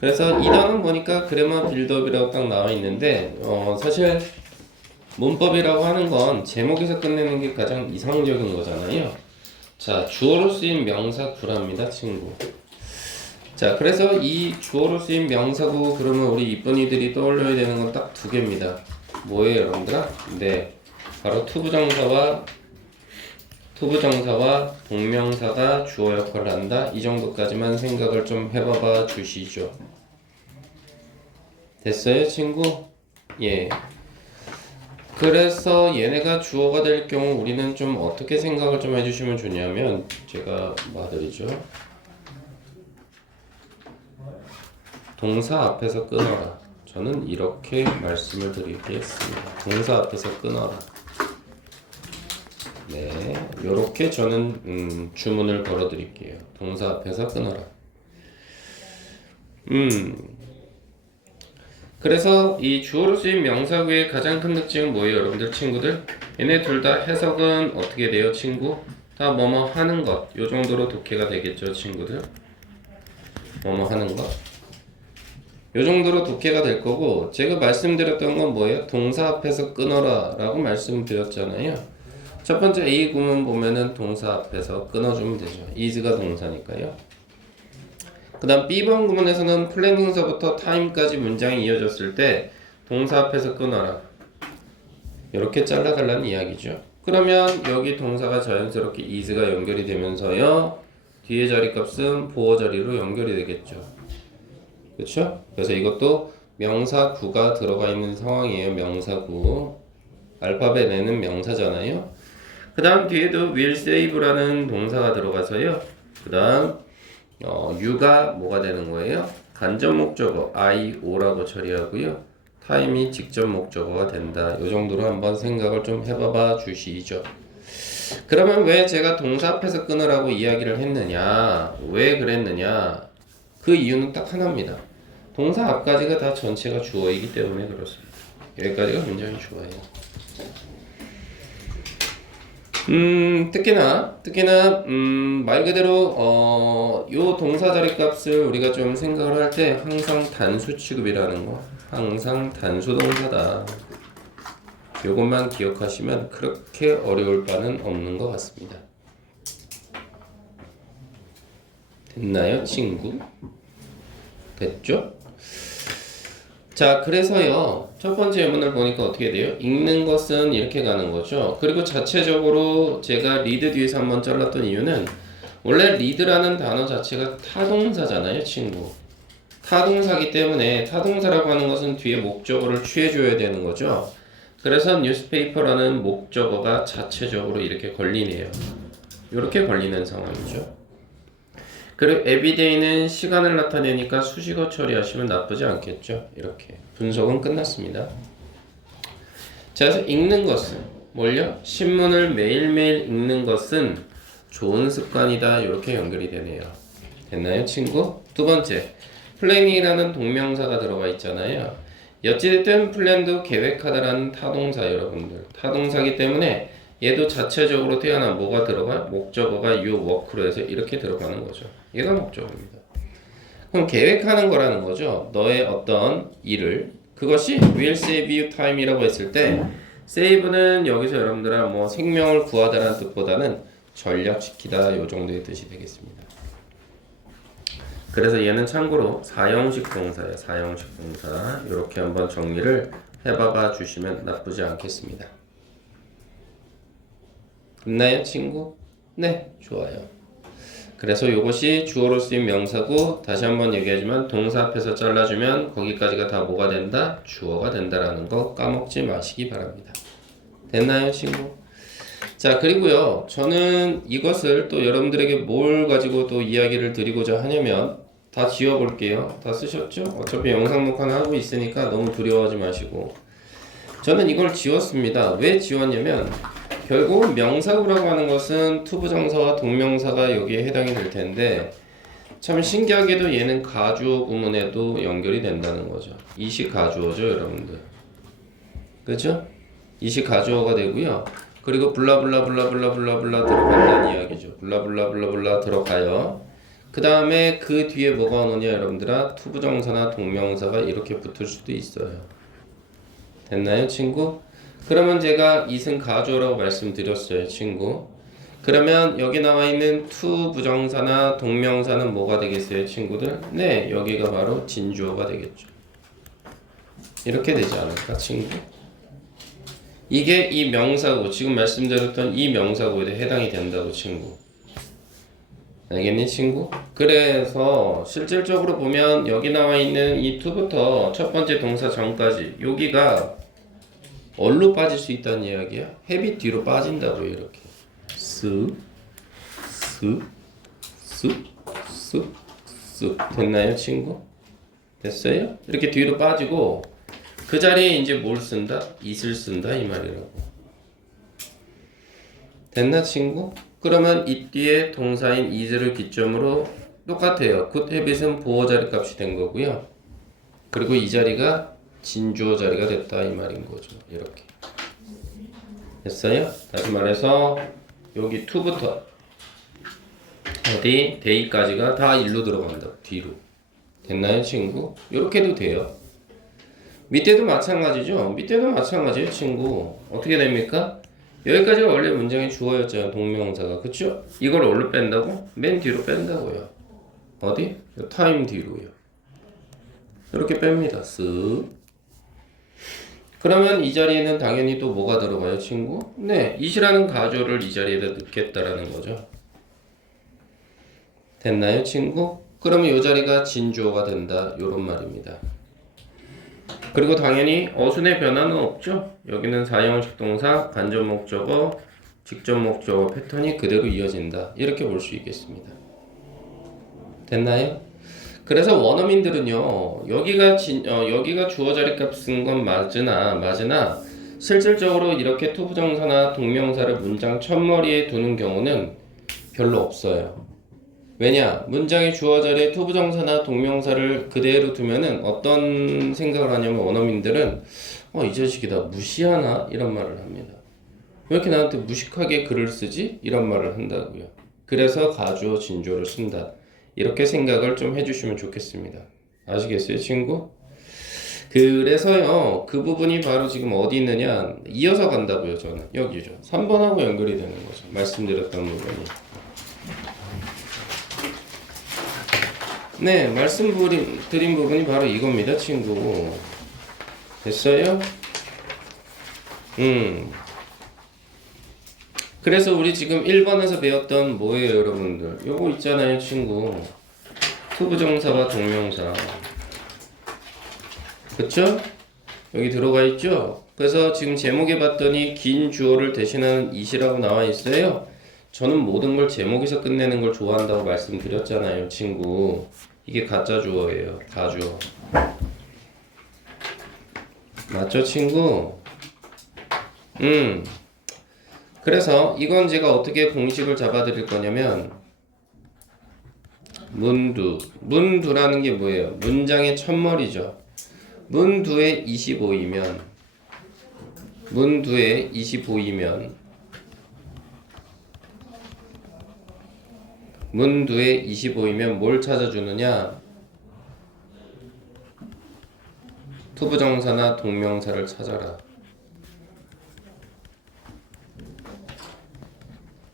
그래서 이 단원 보니까 그래머 빌드업이라고 딱 나와 있는데 사실 문법이라고 하는 건 제목에서 끝내는 게 가장 이상적인 거잖아요. 자, 주어로 쓰인 명사 구랍니다, 친구. 자, 그래서 이 주어로 쓰인 명사구 그러면 우리 이쁜이들이 떠올려야 되는 건 딱 두 개입니다. 뭐예요, 여러분들아? 네, 바로 투부정사와 동명사가 주어 역할을 한다. 이 정도까지만 생각을 좀 해봐봐 주시죠. 됐어요, 친구? 예. 그래서 얘네가 주어가 될 경우 우리는 좀 어떻게 생각을 좀 해주시면 좋냐면, 제가 뭐하드리죠? 동사 앞에서 끊어라. 저는 이렇게 말씀을 드리겠습니다. 동사 앞에서 끊어라. 네, 요렇게 저는 주문을 걸어 드릴게요. 동사 앞에서 끊어라. 그래서 이 주어로 쓰인 명사구의 가장 큰 특징은 뭐예요, 여러분들 친구들? 얘네 둘 다 해석은 어떻게 돼요, 친구? 다 뭐뭐 하는 것. 요 정도로 독해가 되겠죠, 친구들? 뭐뭐 하는 것. 요 정도로 독해가 될 거고, 제가 말씀드렸던 건 뭐예요? 동사 앞에서 끊어라 라고 말씀드렸잖아요. 첫 번째 A 구문 보면은 동사 앞에서 끊어주면 되죠. is가 동사니까요. 그 다음 B번 구문에서는 플래닝서부터 time까지 문장이 이어졌을 때 동사 앞에서 끊어라. 이렇게 잘라달라는 이야기죠. 그러면 여기 동사가 자연스럽게 is가 연결이 되면서요, 뒤에 자리값은 보어 자리로 연결이 되겠죠. 그렇죠? 그래서 이것도 명사구가 들어가 있는 상황이에요. 명사구. 알파벳 N은 명사잖아요. 그 다음 뒤에도 will save라는 동사가 들어가서요. 그 다음 you가 뭐가 되는 거예요? 간접 목적어 IO라고 처리하고요. time이 직접 목적어가 된다. 이 정도로 한번 생각을 좀 해봐봐 주시죠. 그러면 왜 제가 동사 앞에서 끊으라고 이야기를 했느냐? 왜 그랬느냐? 그 이유는 딱 하나입니다. 동사 앞까지가 다 전체가 주어이기 때문에 그렇습니다. 여기까지가 굉장히 좋아요. 특히나 말 그대로 요 동사 자리 값을 우리가 좀 생각을 할 때 항상 단수 취급이라는 거, 항상 단수 동사다. 요것만 기억하시면 그렇게 어려울 바는 없는 것 같습니다. 됐나요, 친구? 됐죠? 자, 그래서요, 첫 번째 예문을 보니까 어떻게 돼요? 읽는 것은 이렇게 가는 거죠. 그리고 자체적으로 제가 리드 뒤에서 한번 잘랐던 이유는, 원래 리드라는 단어 자체가 타동사잖아요, 친구. 타동사기 때문에 타동사라고 하는 것은 뒤에 목적어를 취해줘야 되는 거죠. 그래서 뉴스페이퍼라는 목적어가 자체적으로 이렇게 걸리네요. 이렇게 걸리는 상황이죠. 그리고 everyday는 시간을 나타내니까 수식어 처리하시면 나쁘지 않겠죠. 이렇게 분석은 끝났습니다. 자, 그래서 읽는 것은 뭘요? 신문을 매일매일 읽는 것은 좋은 습관이다. 이렇게 연결이 되네요. 됐나요, 친구? 두 번째, 플래닝이라는 동명사가 들어가 있잖아요. 어찌됐든 플랜도 계획하다라는 타동사, 여러분들. 타동사기 때문에 얘도 자체적으로 태어난 뭐가 들어가? 목적어가 you work로 해서 이렇게 들어가는 거죠. 얘가 목적어입니다. 그럼 계획하는 거라는 거죠. 너의 어떤 일을. 그것이 will save you time이라고 했을 때 save는 여기서 여러분들아 뭐 생명을 구하다라는 뜻보다는 전략시키다 요 정도의 뜻이 되겠습니다. 그래서 얘는 참고로 사형식 동사예요. 사형식 동사. 이렇게 한번 정리를 해봐봐 주시면 나쁘지 않겠습니다. 됐나요, 친구? 네, 좋아요. 그래서 이것이 주어로 쓰인 명사고, 다시 한번 얘기하지만 동사 앞에서 잘라주면 거기까지가 다 뭐가 된다? 주어가 된다라는 거 까먹지 마시기 바랍니다. 됐나요, 친구? 자, 그리고요, 저는 이것을 또 여러분들에게 뭘 가지고 또 이야기를 드리고자 하냐면, 다 지워볼게요. 다 쓰셨죠? 어차피 영상 녹화는 하고 있으니까 너무 두려워하지 마시고. 저는 이걸 지웠습니다. 왜 지웠냐면, 결국 명사구라고 하는 것은 투부정사와 동명사가 여기에 해당이 될 텐데, 참 신기하게도 얘는 가주어 구문에도 연결이 된다는 거죠. 이시 가주어죠, 여러분들. 그렇죠? 이시 가주어가 되고요. 그리고 블라블라블라블라블라 들어간다는 이야기죠. 블라블라블라블라 들어가요. 그 다음에 그 뒤에 뭐가 오느냐 여러분들아, 투부정사나 동명사가 이렇게 붙을 수도 있어요. 됐나요 친구? 그러면 제가 이승 가주어라고 말씀드렸어요 친구. 그러면 여기 나와 있는 투부정사나 동명사는 뭐가 되겠어요 친구들? 네, 여기가 바로 진주어가 되겠죠. 이렇게 되지 않을까 친구? 이게 이 명사구, 지금 말씀드렸던 이 명사구에 해당이 된다고 친구. 알겠니 친구? 그래서 실질적으로 보면 여기 나와 있는 이 to부터 첫 번째 동사 전까지 여기가 어디로 빠질 수 있다는 이야기야? 헤비 뒤로 빠진다고요. 이렇게 쓱, 쓱, 쓱, 쓱, 쓱. 됐나요 친구? 됐어요? 이렇게 뒤로 빠지고 그 자리에 이제 뭘 쓴다? it을 쓴다 이 말이라고. 됐나 친구? 그러면 이 뒤에 동사인 is를 기점으로 똑같아요. could haveit은 보어 자리 값이 된 거고요. 그리고 이 자리가 진주어 자리가 됐다 이 말인 거죠. 이렇게. 됐어요? 다시 말해서 여기 to부터 어디 day까지가 다 일로 들어간다. 뒤로. 됐나요 친구? 이렇게도 돼요. 밑에도 마찬가지죠. 밑에도 마찬가지예요 친구. 어떻게 됩니까? 여기까지가 원래 문장의 주어였잖아요. 동명사가. 그쵸? 이걸 어디로 뺀다고? 맨 뒤로 뺀다고요. 어디? 타임 뒤로요. 이렇게 뺍니다. 쓱. 그러면 이 자리에는 당연히 또 뭐가 들어가요 친구? 네, it이라는 가주어를 이 자리에다 넣겠다라는 거죠. 됐나요 친구? 그러면 이 자리가 진주어가 된다. 요런 말입니다. 그리고 당연히 어순의 변화는 없죠. 여기는 사형식 동사, 간접 목적어, 직접 목적어 패턴이 그대로 이어진다. 이렇게 볼 수 있겠습니다. 됐나요? 그래서 원어민들은요, 여기가 주어 자리 값 쓴 건 맞으나 실질적으로 이렇게 투부정사나 동명사를 문장 첫머리에 두는 경우는 별로 없어요. 왜냐? 문장의 주어 자리에 투부정사나 동명사를 그대로 두면은 어떤 생각을 하냐면 원어민들은 이 자식이 다 무시하나? 이런 말을 합니다. 왜 이렇게 나한테 무식하게 글을 쓰지? 이런 말을 한다고요. 그래서 가주어 진주어를 쓴다. 이렇게 생각을 좀 해주시면 좋겠습니다. 아시겠어요 친구? 그래서요 그 부분이 바로 지금 어디 있느냐 이어서 간다고요. 저는 여기죠. 3번하고 연결이 되는 거죠. 말씀드렸던 부분이. 네, 말씀드린 부분이 바로 이겁니다, 친구. 됐어요? 그래서 우리 지금 1번에서 배웠던 뭐예요, 여러분들? 요거 있잖아요, 친구. 투부정사와 동명사. 그쵸? 여기 들어가 있죠? 그래서 지금 제목에 봤더니 긴 주어를 대신하는 it이라고 나와 있어요. 저는 모든 걸 제목에서 끝내는 걸 좋아한다고 말씀드렸잖아요, 친구. 이게 가짜 주어예요. 가주어. 맞죠, 친구? 그래서 이건 제가 어떻게 공식을 잡아드릴 거냐면 문두라는 게 뭐예요? 문장의 첫머리죠. 문두에 25이면 문두에 25이면 뭘 찾아주느냐? 투부정사나 동명사를 찾아라.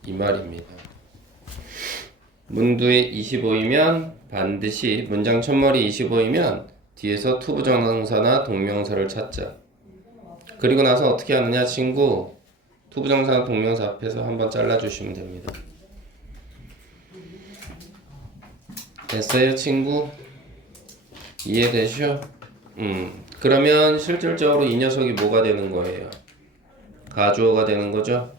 이 말입니다. 문두에 25이면 반드시 문장 첫머리 25이면 뒤에서 투부정사나 동명사를 찾자. 그리고 나서 어떻게 하느냐 친구? 투부정사나 동명사 앞에서 한번 잘라주시면 됩니다. 됐어요 친구? 이해되죠? 그러면 실질적으로 이 녀석이 뭐가 되는 거예요? 가주어가 되는 거죠?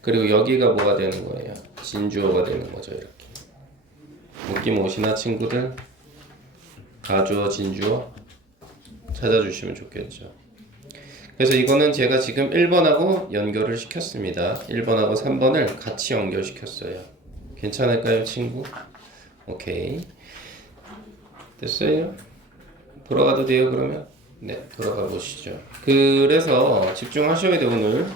그리고 여기가 뭐가 되는 거예요? 진주어가 되는 거죠. 이렇게 느낌 오시나 친구들? 가주어 진주어 찾아주시면 좋겠죠. 그래서 이거는 제가 지금 1번하고 연결을 시켰습니다. 1번하고 3번을 같이 연결시켰어요. 괜찮을까요 친구? 오케이. 됐어요? 돌아가도 돼요 그러면? 네, 돌아가 보시죠. 그래서 집중하셔야 돼요 오늘.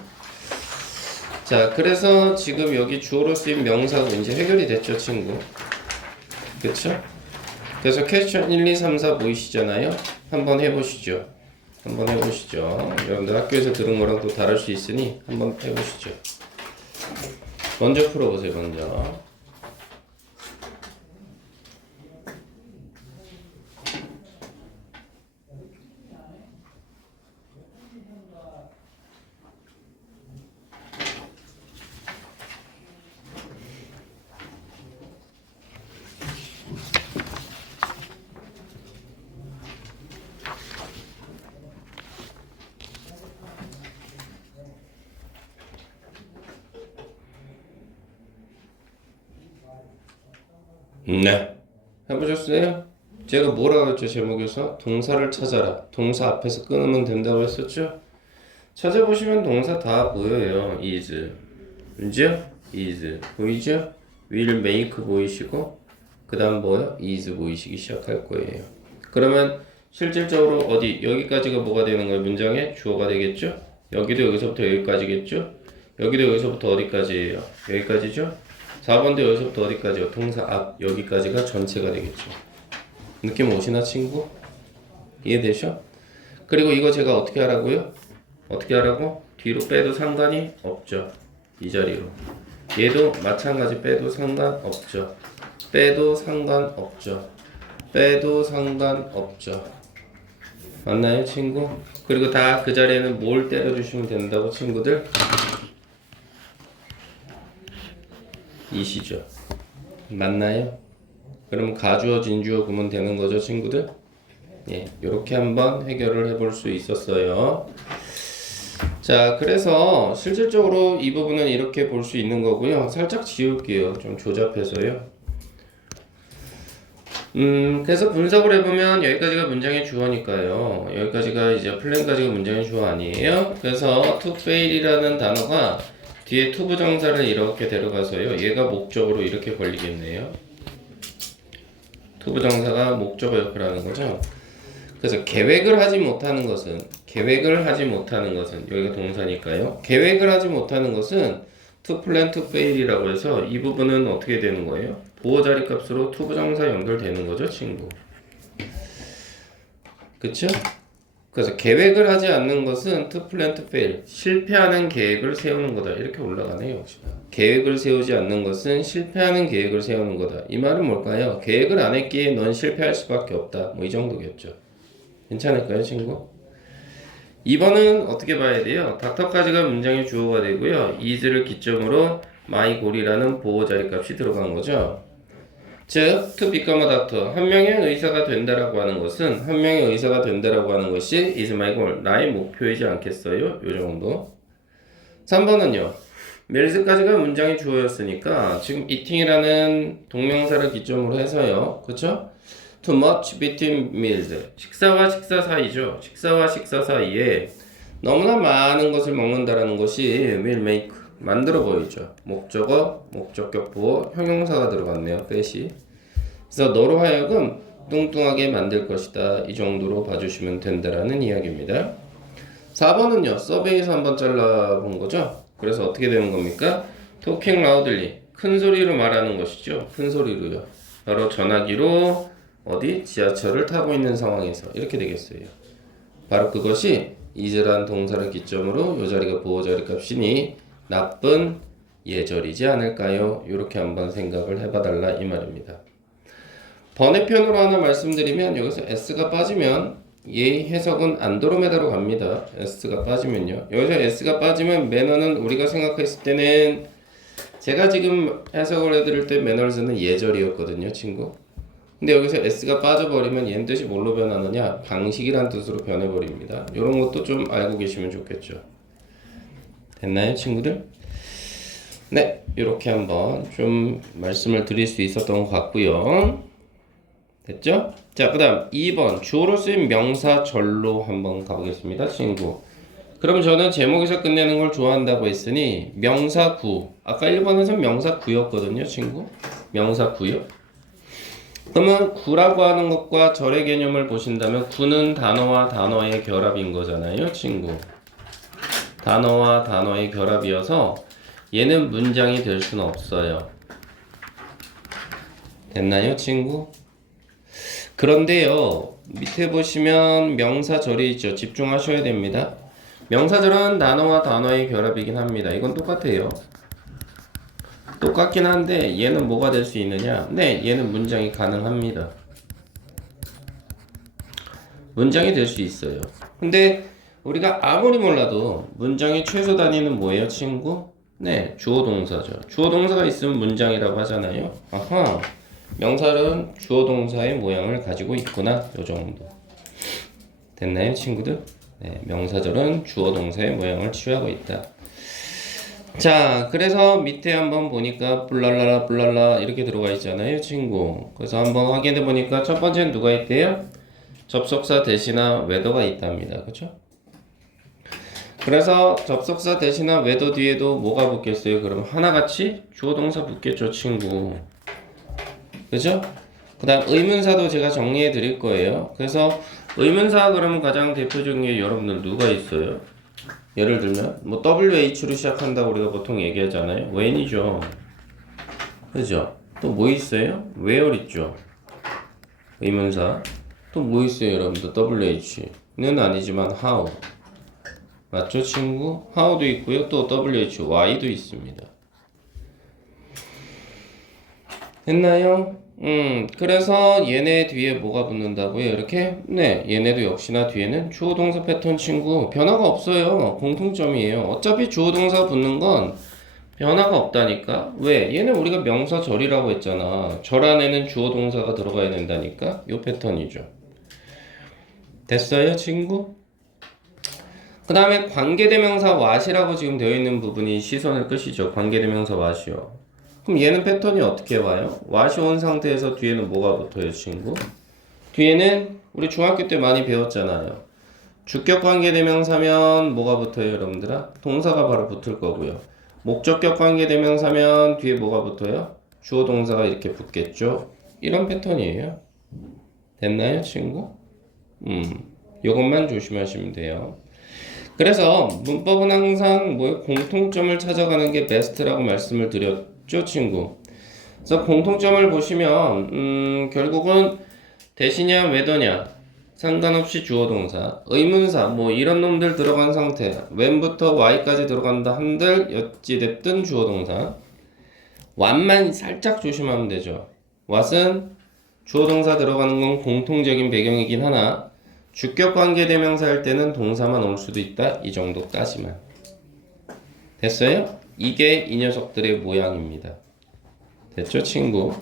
자, 그래서 지금 여기 주어로 쓰인 명사고 이제 해결이 됐죠 친구. 그쵸? 그래서 퀘스천 1, 2, 3, 4 보이시잖아요? 한번 해보시죠. 여러분들 학교에서 들은 거랑 또 다를 수 있으니 한번 해보시죠. 먼저 풀어보세요. 먼저. 네. 해보셨어요? 제가 뭐라고 했죠? 제목에서 동사를 찾아라. 동사 앞에서 끊으면 된다고 했었죠? 찾아보시면 동사 다 보여요. is. 그죠? is. 보이죠? will make 보이시고 그 다음 뭐요? is 보이시기 시작할 거예요. 그러면 실질적으로 어디? 여기까지가 뭐가 되는 거예요? 문장의 주어가 되겠죠? 여기도 여기서부터 여기까지겠죠? 여기도 여기서부터 어디까지예요? 여기까지죠? 4번도 여기서부터 어디까지요? 동사 앞 여기까지가 전체가 되겠죠. 느낌 오시나 친구? 이해되셔? 그리고 이거 제가 어떻게 하라고요? 어떻게 하라고? 뒤로 빼도 상관이 없죠. 이 자리로. 얘도 마찬가지 빼도 상관없죠. 빼도 상관없죠. 맞나요 친구? 그리고 다 그 자리에는 뭘 때려주시면 된다고 친구들? 이시죠. 맞나요? 그럼 가주어 진주어 구문 되는 거죠 친구들? 예, 이렇게 한번 해결을 해볼 수 있었어요. 자, 그래서 실질적으로 이 부분은 이렇게 볼 수 있는 거고요. 살짝 지울게요. 좀 조잡해서요. 그래서 분석을 해보면 여기까지가 문장의 주어니까요. 여기까지가 이제 플랜까지가 문장의 주어 아니에요. 그래서 to fail이라는 단어가 뒤에 to 부정사를 이렇게 데려가서요. 얘가 목적으로 이렇게 걸리겠네요. to 부정사가 목적어 역할을 하는 거죠. 그래서 계획을 하지 못하는 것은 여기가 동사니까요. 계획을 하지 못하는 것은 to plan to fail이라고 해서 이 부분은 어떻게 되는 거예요? 보호 자리 값으로 to 부정사 연결되는 거죠, 친구. 그쵸? 그래서 계획을 하지 않는 것은 to plan to fail. 실패하는 계획을 세우는 거다. 이렇게 올라가네요, 역시나. 계획을 세우지 않는 것은 실패하는 계획을 세우는 거다. 이 말은 뭘까요? 계획을 안 했기에 넌 실패할 수밖에 없다. 뭐 이 정도겠죠. 괜찮을까요, 친구? 2번은 어떻게 봐야 돼요? 닥터까지가 문장의 주어가 되고요. is를 기점으로 my goal이라는 보호 자리 값이 들어간 거죠. 즉, to become a doctor. 한 명의 의사가 된다라고 하는 것이 is my goal. 나의 목표이지 않겠어요? 요 정도. 3번은요. meals까지가 문장의 주어였으니까 지금 eating이라는 동명사를 기점으로 해서요. 그쵸? Too much between meals. 식사와 식사 사이죠. 식사와 식사 사이에 너무나 많은 것을 먹는다라는 것이 will make 만들어 보이죠. 목적어, 목적격 보호, 형용사가 들어갔네요. 뜻이. 그래서 너로 하여금 뚱뚱하게 만들 것이다. 이 정도로 봐주시면 된다라는 이야기입니다. 4번은요. 서베이에서 한번 잘라본 거죠. 그래서 어떻게 되는 겁니까? Talking loudly. 큰 소리로 말하는 것이죠. 큰 소리로요. 바로 전화기로 어디? 지하철을 타고 있는 상황에서 이렇게 되겠어요. 바로 그것이 is란 동사를 기점으로 요 자리가 보호 자리 값이니 나쁜 예절이지 않을까요? 이렇게 한번 생각을 해봐달라 이 말입니다. 번외편으로 하나 말씀드리면 여기서 s가 빠지면 얘 해석은 안드로메다로 갑니다. s가 빠지면요. 여기서 s가 빠지면 매너는 우리가 생각했을 때는 제가 지금 해석을 해드릴 때 매너즈는 예절이었거든요, 친구. 근데 여기서 s가 빠져버리면 얘는 뜻이 뭘로 변하느냐? 방식이란 뜻으로 변해버립니다. 이런 것도 좀 알고 계시면 좋겠죠. 됐나요, 친구들? 네, 이렇게 한번 좀 말씀을 드릴 수 있었던 것 같고요. 됐죠? 자, 그 다음 2번 주어로 쓰인 명사절로 한번 가보겠습니다, 친구. 그럼 저는 제목에서 끝내는 걸 좋아한다고 했으니 명사구. 아까 1번에서 명사구였거든요, 친구. 명사구요. 그러면 구라고 하는 것과 절의 개념을 보신다면 구는 단어와 단어의 결합인 거잖아요, 친구. 단어와 단어의 결합이어서 얘는 문장이 될 수는 없어요. 됐나요, 친구? 그런데요, 밑에 보시면 명사절이 있죠. 집중하셔야 됩니다. 명사절은 단어와 단어의 결합이긴 합니다. 이건 똑같아요. 똑같긴 한데 얘는 뭐가 될 수 있느냐? 네, 얘는 문장이 가능합니다. 문장이 될 수 있어요. 근데 우리가 아무리 몰라도 문장의 최소 단위는 뭐예요, 친구? 네, 주어 동사죠. 주어 동사가 있으면 문장이라고 하잖아요. 아하, 명사는 주어 동사의 모양을 가지고 있구나. 요 정도. 됐나요, 친구들? 네, 명사절은 주어 동사의 모양을 취하고 있다. 자, 그래서 밑에 한번 보니까 블랄라라 블랄라 이렇게 들어가 있잖아요, 친구. 그래서 한번 확인해 보니까 첫 번째는 누가 있대요? 접속사 대신나 whether가 있답니다. 그렇죠? 그래서 접속사 대신나 whether 뒤에도 뭐가 붙겠어요? 그럼 하나같이 주어 동사 붙겠죠, 친구. 그죠? 그 다음 의문사도 제가 정리해 드릴 거예요. 그래서 의문사 그러면 가장 대표적인 게 여러분들 누가 있어요? 예를 들면 뭐 WH로 시작한다고 우리가 보통 얘기하잖아요. when이죠. 그죠? 또 뭐 있어요? where 있죠. 의문사. 또 뭐 있어요, 여러분들? WH는 아니지만 how. 맞죠, 친구? how도 있고요. 또 WHY도 있습니다. 됐나요? 그래서 얘네 뒤에 뭐가 붙는다고요? 이렇게? 네, 얘네도 역시나 뒤에는 주어 동사 패턴 친구 변화가 없어요. 공통점이에요. 어차피 주어 동사 붙는 건 변화가 없다니까? 왜? 얘는 우리가 명사절이라고 했잖아. 절 안에는 주어 동사가 들어가야 된다니까? 요 패턴이죠. 됐어요, 친구? 그 다음에 관계대명사 what이라고 지금 되어 있는 부분이 시선을 끄시죠. 관계대명사 what이요. 그럼 얘는 패턴이 어떻게 와요? what이 온 상태에서 뒤에는 뭐가 붙어요, 친구? 뒤에는 우리 중학교 때 많이 배웠잖아요. 주격 관계대명사면 뭐가 붙어요, 여러분들아? 동사가 바로 붙을 거고요. 목적격 관계대명사면 뒤에 뭐가 붙어요? 주어 동사가 이렇게 붙겠죠? 이런 패턴이에요. 됐나요, 친구? 요것만 조심하시면 돼요. 그래서 문법은 항상 공통점을 찾아가는 게 베스트라고 말씀을 드렸죠, 친구. 그래서 공통점을 보시면 결국은 대시냐 whether냐 상관없이 주어 동사, 의문사 뭐 이런 놈들 들어간 상태, when부터 why까지 들어간다 한들 어찌됐든 주어 동사. what만 살짝 조심하면 되죠. what은 주어 동사 들어가는 건 공통적인 배경이긴 하나 주격 관계 대명사 할 때는 동사만 올 수도 있다. 이 정도까지만. 됐어요? 이게 이 녀석들의 모양입니다. 됐죠, 친구?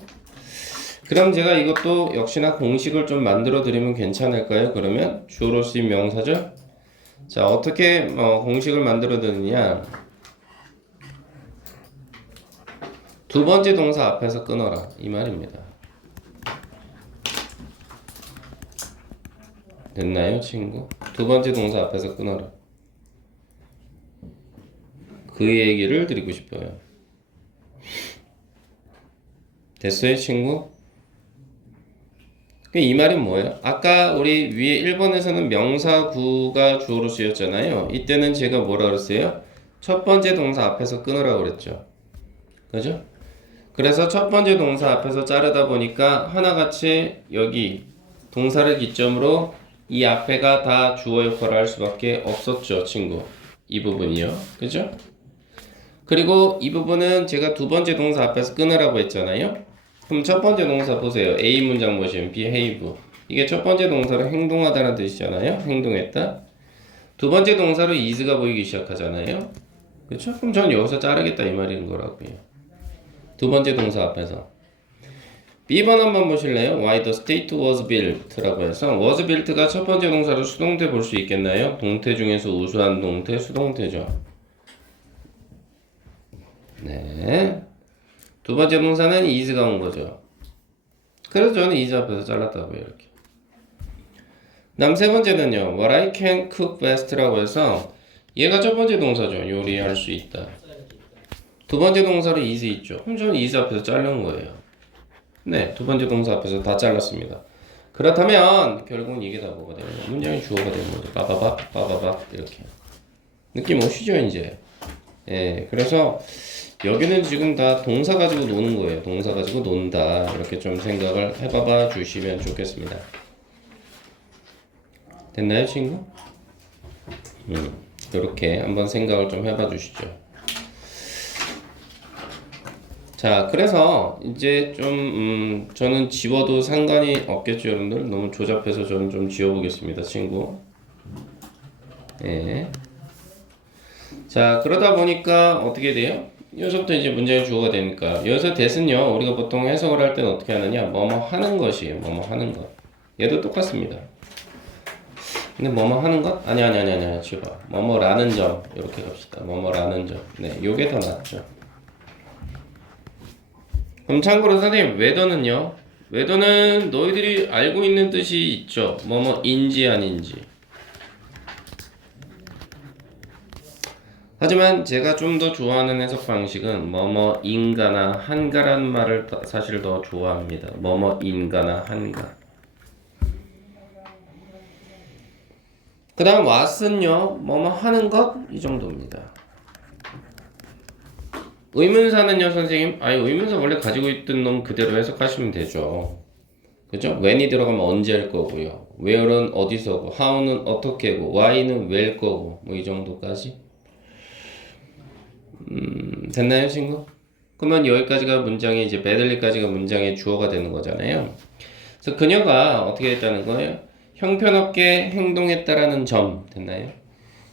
그럼 제가 이것도 역시나 공식을 좀 만들어 드리면 괜찮을까요? 그러면 주어로 쓰인 명사죠? 자, 어떻게 공식을 만들어 드느냐? 두 번째 동사 앞에서 끊어라. 이 말입니다. 됐나요, 친구? 두 번째 동사 앞에서 끊어라. 그 얘기를 드리고 싶어요. 됐어요, 친구? 이 말은 뭐예요? 아까 우리 위에 1번에서는 명사구가 주어로 쓰였잖아요. 이때는 제가 뭐라 그랬어요? 첫 번째 동사 앞에서 끊으라고 그랬죠. 그죠? 그래서 첫 번째 동사 앞에서 자르다 보니까 하나같이 여기 동사를 기점으로 이 앞에가 다 주어 역할을 할 수밖에 없었죠, 친구. 이 부분이요. 그죠? 그리고 이 부분은 제가 두 번째 동사 앞에서 끊으라고 했잖아요. 그럼 첫 번째 동사 보세요. A 문장 보시면 behave. 이게 첫 번째 동사로 행동하다는 뜻이잖아요. 행동했다. 두 번째 동사로 is가 보이기 시작하잖아요. 그렇죠? 그럼 전 여기서 자르겠다 이 말인 거라고요. 두 번째 동사 앞에서. B번 한번 보실래요? Why the state was built 라고 해서 was built가 첫 번째 동사로 수동태 볼 수 있겠나요? 동태 중에서 우수한 동태 수동태죠. 네. 두 번째 동사는 is가 온 거죠. 그래서 저는 is 앞에서 잘랐다고요, 이렇게. 다음 세 번째는요. What I can cook best라고 해서 얘가 첫 번째 동사죠. 요리할 수 있다. 두 번째 동사로 is 있죠. 그럼 저는 is 앞에서 자른 거예요. 네, 두 번째 동사 앞에서 다 잘랐습니다. 그렇다면 결국은 이게 다 뭐가 되는 거예요? 문장이 주어가 되는 거죠. 빠바박 빠바박 이렇게. 느낌 오시죠 이제? 예, 그래서 여기는 지금 다 동사 가지고 노는 거예요. 동사 가지고 논다. 이렇게 좀 생각을 해봐봐 주시면 좋겠습니다. 됐나요, 친구? 이렇게 한번 생각을 좀 해봐 주시죠. 자, 그래서 이제 좀 저는 지워도 상관이 없겠죠, 여러분들. 너무 조잡해서 저는 좀 지워보겠습니다, 친구. 예. 자, 그러다 보니까 어떻게 돼요? 여기서부터 이제 문장의 주어가 되니까 여기서 that은요, 우리가 보통 해석을 할 때는 어떻게 하느냐, 뭐뭐 하는 것이에요. 뭐뭐 하는 것. 얘도 똑같습니다. 근데 뭐뭐 하는 것? 아니 지워봐. 뭐뭐라는 점. 이렇게 갑시다. 뭐뭐라는 점. 네, 요게 더 낫죠. 그럼 참고로 선생님, whether는요, whether는 너희들이 알고 있는 뜻이 있죠. 뭐뭐인지 아닌지. 하지만 제가 좀 더 좋아하는 해석 방식은 뭐뭐인가나 한가란 말을 사실 더 좋아합니다. 뭐뭐인가나 한가. 그 다음 what은요, 뭐뭐 하는 것? 이 정도입니다. 의문사는요, 선생님? 의문사 원래 가지고 있던 놈 그대로 해석하시면 되죠. 그죠? when이 들어가면 언제 할 거고요. where는 어디서고, how는 어떻게고, why는 왜일 거고, 뭐 이 정도까지. 됐나요, 친구? 그러면 여기까지가 문장이 이제 badly까지가 문장의 주어가 되는 거잖아요. 그래서 그녀가 어떻게 했다는 거예요? 형편없게 행동했다라는 점. 됐나요?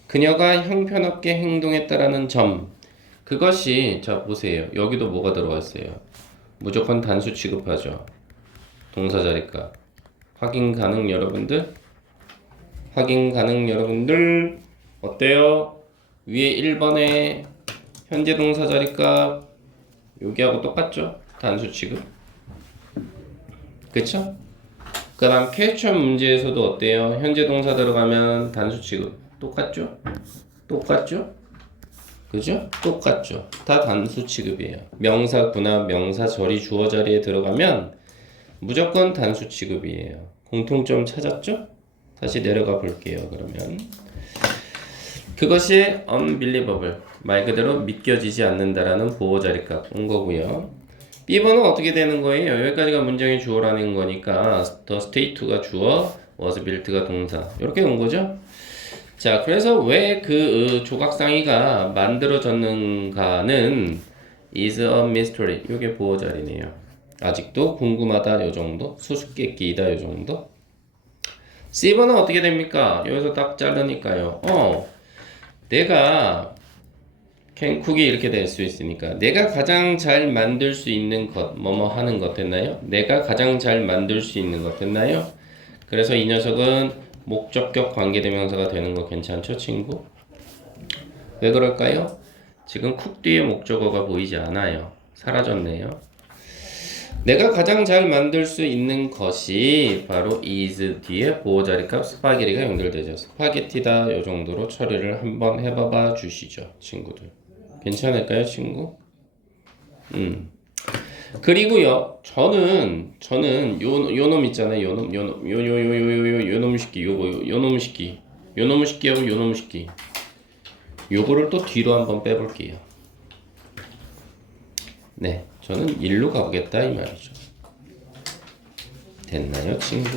그녀가 형편없게 행동했다라는 점. 그것이, 자 보세요. 여기도 뭐가 들어가 있어요? 무조건 단수 취급하죠. 동사 자리값. 확인 가능 여러분들? 확인 가능 여러분들? 어때요? 위에 1번에 현재 동사 자리값 여기하고 똑같죠? 단수 취급. 그쵸? 그 다음 퀘스천 문제에서도 어때요? 현재 동사 들어가면 단수 취급. 똑같죠? 똑같죠? 그죠? 똑같죠. 다 단수 취급이에요. 명사, 구나, 명사, 절이 주어 자리에 들어가면 무조건 단수 취급이에요. 공통점 찾았죠? 다시 내려가 볼게요. 그러면 그것이 unbelievable, 말 그대로 믿겨지지 않는다라는 보호 자리값 온 거고요. B번은 어떻게 되는 거예요? 여기까지가 문장의 주어라는 거니까 the state가 주어, was built가 동사 이렇게 온 거죠. 자, 그래서 왜 그 조각상의가 만들어졌는가는 is a mystery. 이게 보호 자리네요. 아직도 궁금하다 요 정도, 수수께끼이다 요 정도. C번은 어떻게 됩니까? 여기서 딱 자르니까요. 내가 캔쿡이 이렇게 될 수 있으니까 내가 가장 잘 만들 수 있는 것, 뭐뭐 하는 것 됐나요? 내가 가장 잘 만들 수 있는 것 됐나요? 그래서 이 녀석은 목적격 관계대명사가 되는 거 괜찮죠, 친구? 왜 그럴까요? 지금 쿡 뒤에 목적어가 보이지 않아요. 사라졌네요. 내가 가장 잘 만들 수 있는 것이 바로 is 뒤에 보호 자리값 스파게티가 연결되죠. 스파게티다 요 정도로 처리를 한번 해봐봐 주시죠, 친구들. 괜찮을까요, 친구? 그리고요, 저는 요놈 있잖아요. 요놈 시키, 요놈 시키, 요놈 시키하고 요놈 시키. 요거를 또 뒤로 한번 빼볼게요. 네, 저는 일로 가보겠다 이 말이죠. 됐나요, 친구?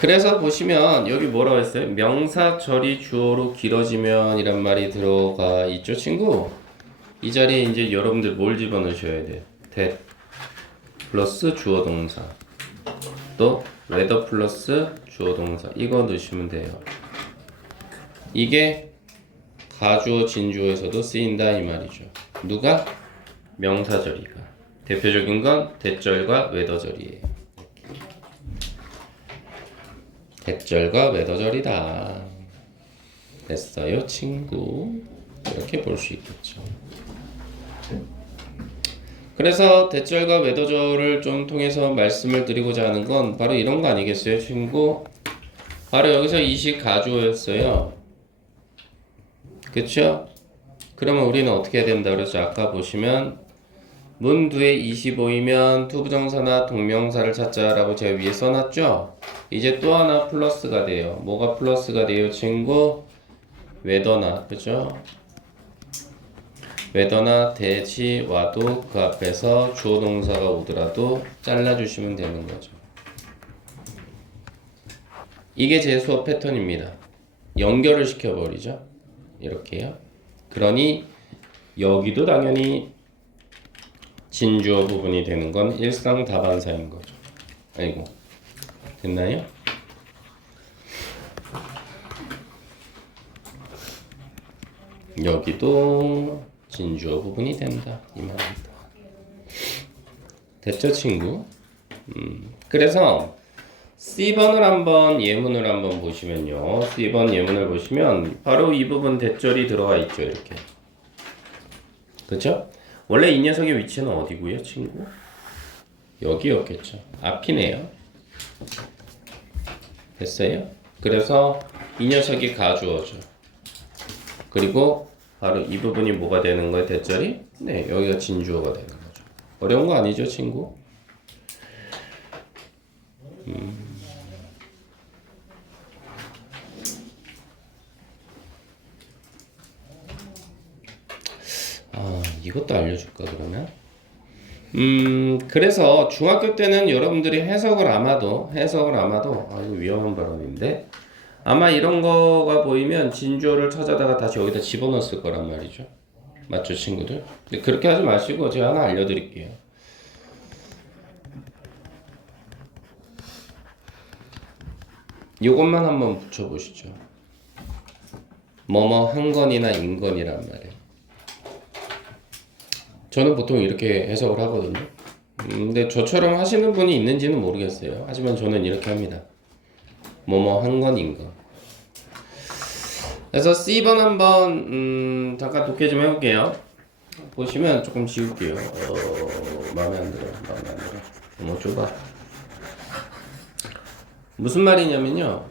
그래서 보시면 여기 뭐라고 했어요? 명사 절이 주어로 길어지면 이란 말이 들어가 있죠, 친구? 이 자리에 이제 여러분들 뭘 집어넣으셔야 돼요? that 플러스 주어 동사, 또 whether 플러스 주어 동사, 이거 넣으시면 돼요. 이게 가주어 진주어에서도 쓰인다 이 말이죠. 누가? 명사절이가. 대표적인 건 대절과 whether절이에요. 대절과 whether절이다. 됐어요, 친구? 이렇게 볼 수 있겠죠. 그래서 대절과 whether절을 좀 통해서 말씀을 드리고자 하는 건 바로 이런 거 아니겠어요, 친구? 바로 여기서 이식 가주어였어요. 그쵸? 그러면 우리는 어떻게 해야 된다 그랬죠? 아까 보시면 문두에 25이면 투부정사나 동명사를 찾자라고 제가 위에 써놨죠? 이제 또 하나 플러스가 돼요. 뭐가 플러스가 돼요, 친구? whether나, 그죠? whether나 대지 와도 그 앞에서 주어 동사가 오더라도 잘라주시면 되는 거죠. 이게 제 수업 패턴입니다. 연결을 시켜버리죠. 이렇게요. 그러니 여기도 당연히 진주어 부분이 되는 건 일상다반사인 거죠. 아이고, 됐나요? 여기도 진주어 부분이 된다 이 말입니다. 됐죠, 친구? 그래서 C번을 한번 예문을 한번 보시면요. C번 예문을 보시면 바로 이 부분 대절이 들어가 있죠. 이렇게. 그렇죠? 원래 이 녀석의 위치는 어디고요, 친구? 여기였겠죠. 앞이네요. 됐어요? 그래서 이 녀석이 가주어죠. 그리고 바로 이 부분이 뭐가 되는 거예요, 대절이? 네, 여기가 진주어가 되는 거죠. 어려운 거 아니죠, 친구? 이것도 알려줄까 그러면? 그래서 중학교 때는 여러분들이 해석을 아마도 이거 위험한 발언인데 아마 이런 거가 보이면 진주어를 찾아다가 다시 여기다 집어넣었을 거란 말이죠. 맞죠, 친구들? 근데 그렇게 하지 마시고 제가 하나 알려드릴게요. 요것만 한번 붙여보시죠. 뭐뭐 한 건이나 인건이란 말이에요. 저는 보통 이렇게 해석을 하거든요. 근데 저처럼 하시는 분이 있는지는 모르겠어요. 하지만 저는 이렇게 합니다. 뭐뭐 한 건 인건. 그래서 C번 한번 잠깐 독해 좀 해볼게요. 보시면 조금 지울게요. 마음에 안 들어. 너무 좁아. 무슨 말이냐면요.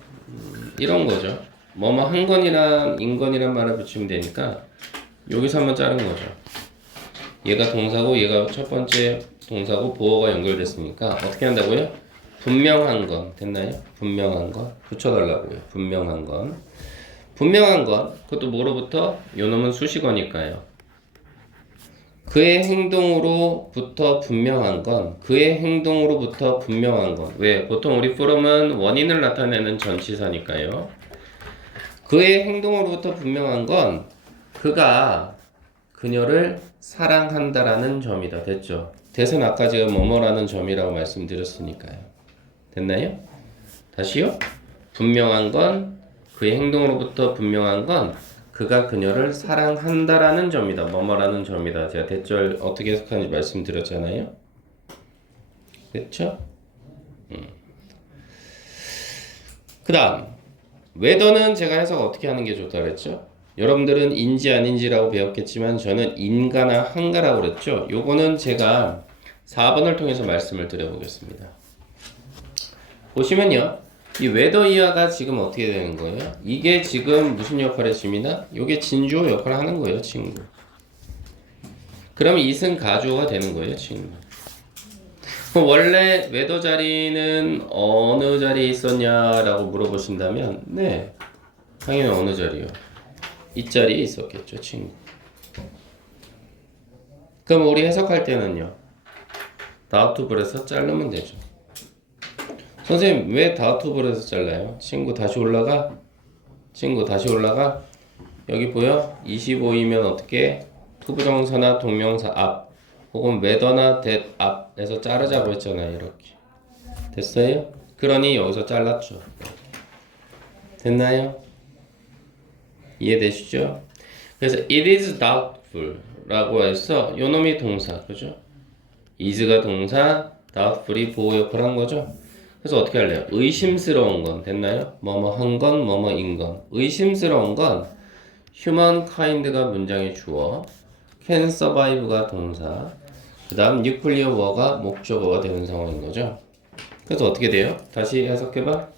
이런 거죠. 뭐뭐 한 건이란 인건이란 말을 붙이면 되니까 여기서 한번 자른 거죠. 얘가 동사고 얘가 첫 번째 동사고 보어가 연결됐으니까 어떻게 한다고요? 분명한 건 됐나요? 분명한 건 붙여달라고요. 분명한 건 그것도 뭐로부터? 요놈은 수식어니까요. 그의 행동으로부터 분명한 건 왜? 보통 우리 from은 원인을 나타내는 전치사니까요. 그의 행동으로부터 분명한 건 그가 그녀를 사랑한다라는 점이다. 됐죠? 대선 아까 제가 뭐뭐라는 점이라고 말씀드렸으니까요. 됐나요? 다시요. 분명한 건 그의 행동으로부터 분명한 건 그가 그녀를 사랑한다라는 점이다. 뭐뭐라는 점이다. 제가 대절 어떻게 해석하는지 말씀드렸잖아요. 됐죠? 그 다음 whether는 제가 해석 어떻게 하는 게 좋다 그랬죠? 여러분들은 인지 아닌지라고 배웠겠지만 저는 인가나 한가라고 그랬죠. 요거는 제가 4번을 통해서 말씀을 드려보겠습니다. 보시면요. 이 whether 이하가 지금 어떻게 되는 거예요? 이게 지금 무슨 역할을 했습니다? 요게 진주어 역할을 하는 거예요, 친구. 그러면 it은 가주어가 되는 거예요, 친구. 그럼 원래 whether 자리는 어느 자리에 있었냐라고 물어보신다면 네, 당연히 어느 자리요? 이 자리에 있었겠죠, 친구. 그럼 우리 해석할 때는요. 다우트블에서 자르면 되죠. 선생님 왜 다우트블에서 잘라요? 친구 다시 올라가. 여기 보여? 25이면 어떻게? 투부정사나 동명사 앞 혹은 whether나 that 앞에서 자르자고 했잖아요. 이렇게. 됐어요? 그러니 여기서 잘랐죠. 됐나요? 이해되시죠? 그래서 it is doubtful 라고 해서 요놈이 동사, 그죠? is가 동사, doubtful이 보호 역할을 한 거죠? 그래서 어떻게 할래요? 의심스러운 건 됐나요? 뭐뭐 한 건, 뭐뭐인 건. 의심스러운 건 humankind가 문장의 주어, can survive가 동사, 그 다음 nuclear war가 목적어가 되는 상황인 거죠. 그래서 어떻게 돼요? 다시 해석해봐.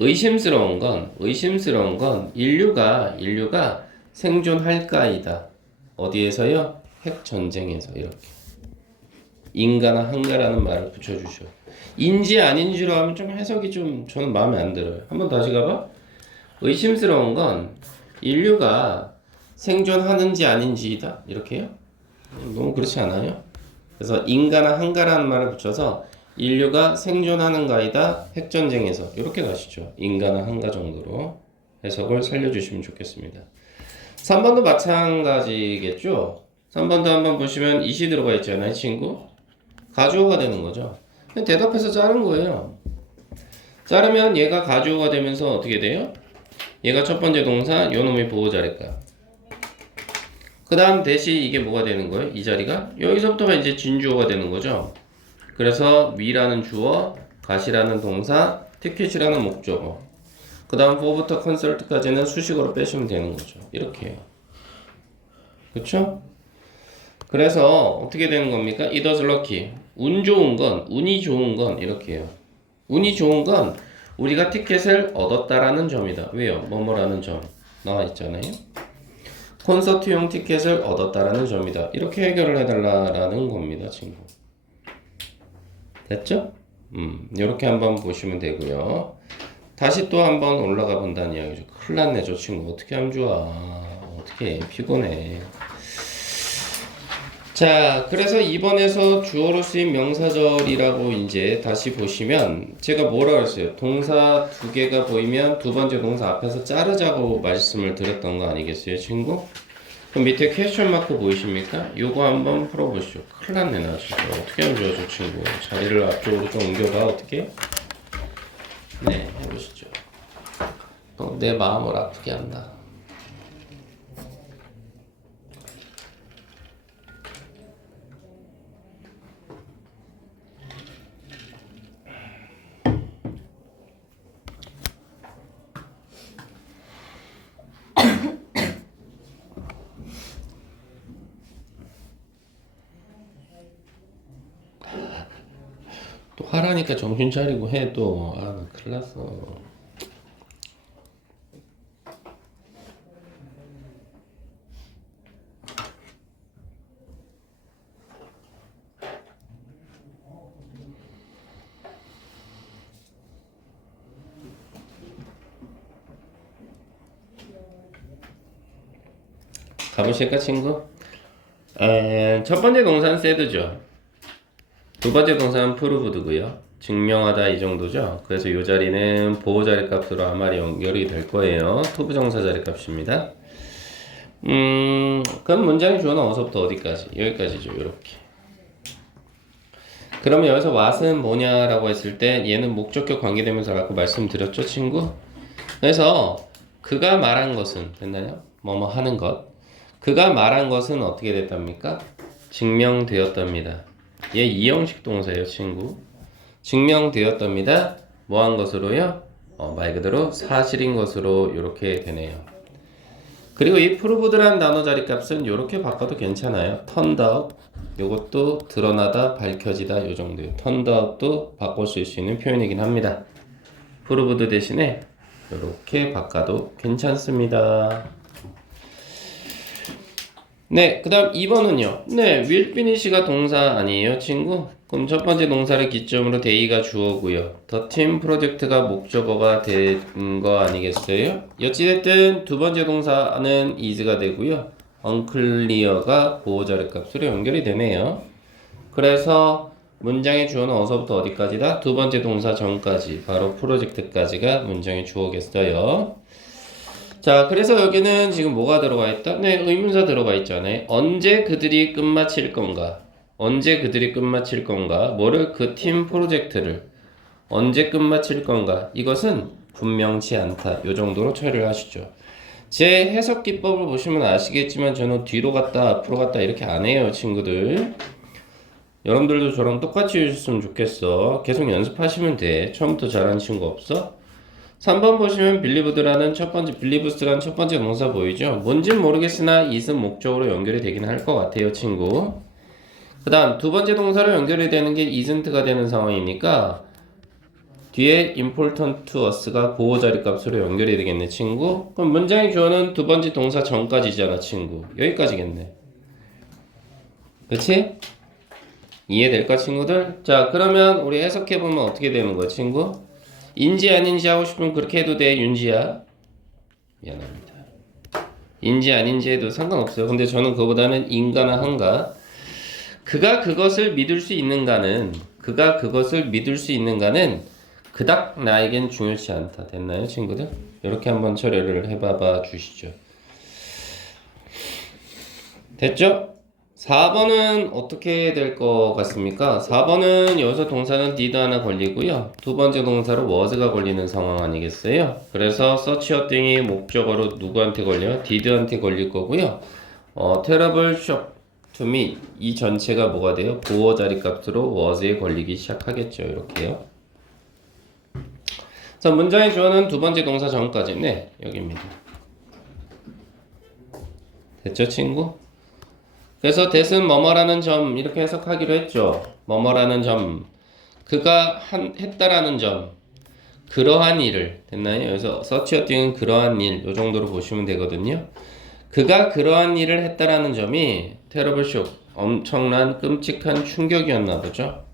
의심스러운 건 인류가 생존할까이다. 어디에서요? 핵 전쟁에서 이렇게. 인가나 한가라는 말을 붙여주죠. 인지 아닌지로 하면 좀 해석이 좀 저는 마음에 안 들어요. 한번 다시 가봐. 의심스러운 건 인류가 생존하는지 아닌지이다 이렇게요? 너무 그렇지 않아요? 그래서 인가나 한가라는 말을 붙여서 인류가 생존하는가이다 핵전쟁에서 이렇게 가시죠. 인가나 한가 정도로 해석을 살려주시면 좋겠습니다. 3번도 마찬가지겠죠? 3번도 한번 보시면 이시 들어가 있잖아요, 친구. 가주어가 되는 거죠. 그냥 대답해서 자른 거예요. 자르면 얘가 가주어가 되면서 어떻게 돼요? 얘가 첫 번째 동사, 요 놈이 보호자랄까. 그 다음 대시 이게 뭐가 되는 거예요? 이 자리가? 여기서부터가 이제 진주어가 되는 거죠. 그래서 위라는 주어, 갓이라는 동사, 티켓이라는 목적어. 그 다음 for부터 consult까지는 수식어로 빼시면 되는 거죠. 이렇게 해요. 그쵸? 그래서 어떻게 되는 겁니까? It was lucky. 운이 좋은 건 이렇게 해요. 운이 좋은 건 우리가 티켓을 얻었다라는 점이다. 왜요? 뭐뭐라는 점 나와 있잖아요. 콘서트용 티켓을 얻었다라는 점이다. 이렇게 해결을 해달라라는 겁니다, 친구. 됐죠? 이렇게 한번 보시면 되고요. 다시 또 한번 올라가 본다는 이야기죠. 큰일 났네, 저 친구. 어떻게 하면 좋아. 어떻게 해. 피곤해. 자, 그래서 2번에서 주어로 쓰인 명사절이라고 이제 다시 보시면 제가 뭐라 그랬어요? 동사 두 개가 보이면 두 번째 동사 앞에서 자르자고 말씀을 드렸던 거 아니겠어요, 친구? 그럼 밑에 퀘스천 마크 보이십니까? 요거 한번 풀어보시죠. 큰일 났네, 나 진짜. 어떻게 하면 좋아, 저 친구. 자리를 앞쪽으로 좀 옮겨봐, 어떻게? 네, 해보시죠. 내 마음을 아프게 한다. 또 하라니까 정신 차리고 해, 또. 아, 나 큰일 났어. 가보실까, 친구? 첫 번째 동사는 said죠. 두 번째 동사는 proved고요. 증명하다 이 정도죠. 그래서 이 자리는 보호 자리 값으로 아마 연결이 될 거예요. 투부정사 자리 값입니다. 그럼 문장의 주어는 어디서부터 어디까지? 여기까지죠. 이렇게. 그러면 여기서 what은 뭐냐라고 했을 때 얘는 목적격 관계대명사라고 말씀드렸죠, 친구? 그래서 그가 말한 것은 됐나요? 뭐뭐 하는 것. 그가 말한 것은 어떻게 됐답니까? 증명되었답니다. 얘 이형식 동사예요, 친구. 증명되었답니다. 뭐 한 것으로요? 말 그대로 사실인 것으로 이렇게 되네요. 그리고 이 proved라는 단어 자리 값은 이렇게 바꿔도 괜찮아요. turned out, 요것도 드러나다, 밝혀지다 요 정도예요. turned out도 바꿔 쓸 수 있는 표현이긴 합니다. proved 대신에 이렇게 바꿔도 괜찮습니다. 네, 그 다음 2번은요. 네, will finish가 동사 아니에요, 친구? 그럼 첫 번째 동사를 기점으로 they가 주어고요. the team 프로젝트가 목적어가 된 거 아니겠어요? 어찌됐든 두 번째 동사는 is가 되고요. unclear가 보호자리 값으로 연결이 되네요. 그래서 문장의 주어는 어서부터 어디까지다? 두 번째 동사 전까지, 바로 프로젝트까지가 문장의 주어겠어요. 자, 그래서 여기는 지금 뭐가 들어가 있다? 네, 의문사 들어가 있잖아요. 언제 그들이 끝마칠 건가? 언제 그들이 끝마칠 건가? 뭐를? 그 팀 프로젝트를 언제 끝마칠 건가? 이것은 분명치 않다. 요 정도로 처리를 하시죠. 제 해석 기법을 보시면 아시겠지만 저는 뒤로 갔다 앞으로 갔다 이렇게 안 해요, 친구들. 여러분들도 저랑 똑같이 해주셨으면 좋겠어. 계속 연습하시면 돼. 처음부터 잘하는 친구 없어? 3번 보시면 believed라는 believe스라는 첫 번째 동사 보이죠? 뭔진 모르겠으나 is은 목적으로 연결이 되긴 할 것 같아요, 친구. 그 다음 두 번째 동사로 연결이 되는 게 isn't가 되는 상황이니까 뒤에 important to us가 보호 자리 값으로 연결이 되겠네, 친구. 그럼 문장의 주어는 두 번째 동사 전까지잖아, 친구. 여기까지겠네. 그치? 이해될까 친구들? 자 그러면 우리 해석해보면 어떻게 되는 거야 친구? 인지 아닌지 하고 싶으면 그렇게 해도 돼 윤지야. 미안합니다. 인지 아닌지 해도 상관없어요. 근데 저는 그거보다는 인가나 한가 그가 그것을 믿을 수 있는가는 그닥 나에겐 중요치 않다. 됐나요 친구들? 이렇게 한번 처리를 해봐봐 주시죠. 됐죠? 4번은 어떻게 될 것 같습니까? 4번은 여기서 동사는 did 하나 걸리고요. 두 번째 동사로 was가 걸리는 상황 아니겠어요? 그래서 searching이 목적어로 누구한테 걸려요? did한테 걸릴 거고요. terrible shock to me 이 전체가 뭐가 돼요? 보어 자리 값으로 was에 걸리기 시작하겠죠. 이렇게요. 자, 문장의 주어는 두 번째 동사 전까지. 네, 여기입니다. 됐죠, 친구? 그래서 that은 뭐뭐라는 점 이렇게 해석하기로 했죠. 뭐뭐라는 점 그가 했다라는 점 그러한 일을 됐나요? 그래서 서치어팅은 그러한 일 요 정도로 보시면 되거든요. 그가 그러한 일을 했다라는 점이 terrible shock 엄청난 끔찍한 충격이었나 보죠.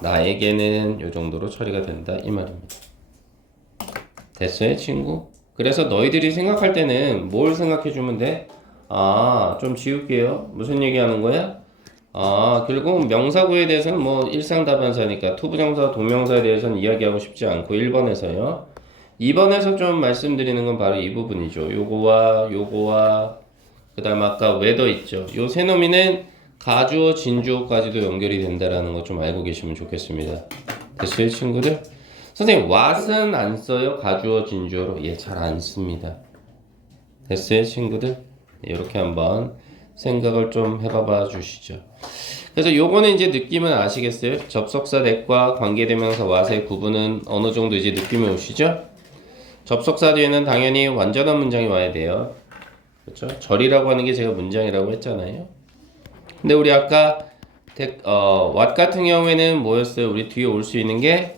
나에게는 요 정도로 처리가 된다 이 말입니다. 됐어요 친구? 그래서 너희들이 생각할 때는 뭘 생각해주면 돼? 좀 지울게요. 무슨 얘기하는 거야? 결국 명사구에 대해서는 뭐 일상답안사니까 투부정사, 동명사에 대해서는 이야기하고 싶지 않고 1번에서요. 2번에서 좀 말씀드리는 건 바로 이 부분이죠. 요거와 그 다음 아까 whether 있죠. 요 세 놈이는 가주어, 진주어까지도 연결이 된다라는 거 좀 알고 계시면 좋겠습니다. 됐어요 친구들? 선생님 what은 안 써요? 가주어, 진주어로? 예, 잘 안 씁니다. 됐어요 친구들? 이렇게 한번 생각을 좀 해봐봐 주시죠. 그래서 요거는 이제 느낌은 아시겠어요? 접속사 that과 관계대명사 what의 구분은 어느 정도 이제 느낌이 오시죠? 접속사 뒤에는 당연히 완전한 문장이 와야 돼요. 그렇죠? 절이라고 하는 게 제가 문장이라고 했잖아요. 근데 우리 아까 what 같은 경우에는 뭐였어요? 우리 뒤에 올 수 있는 게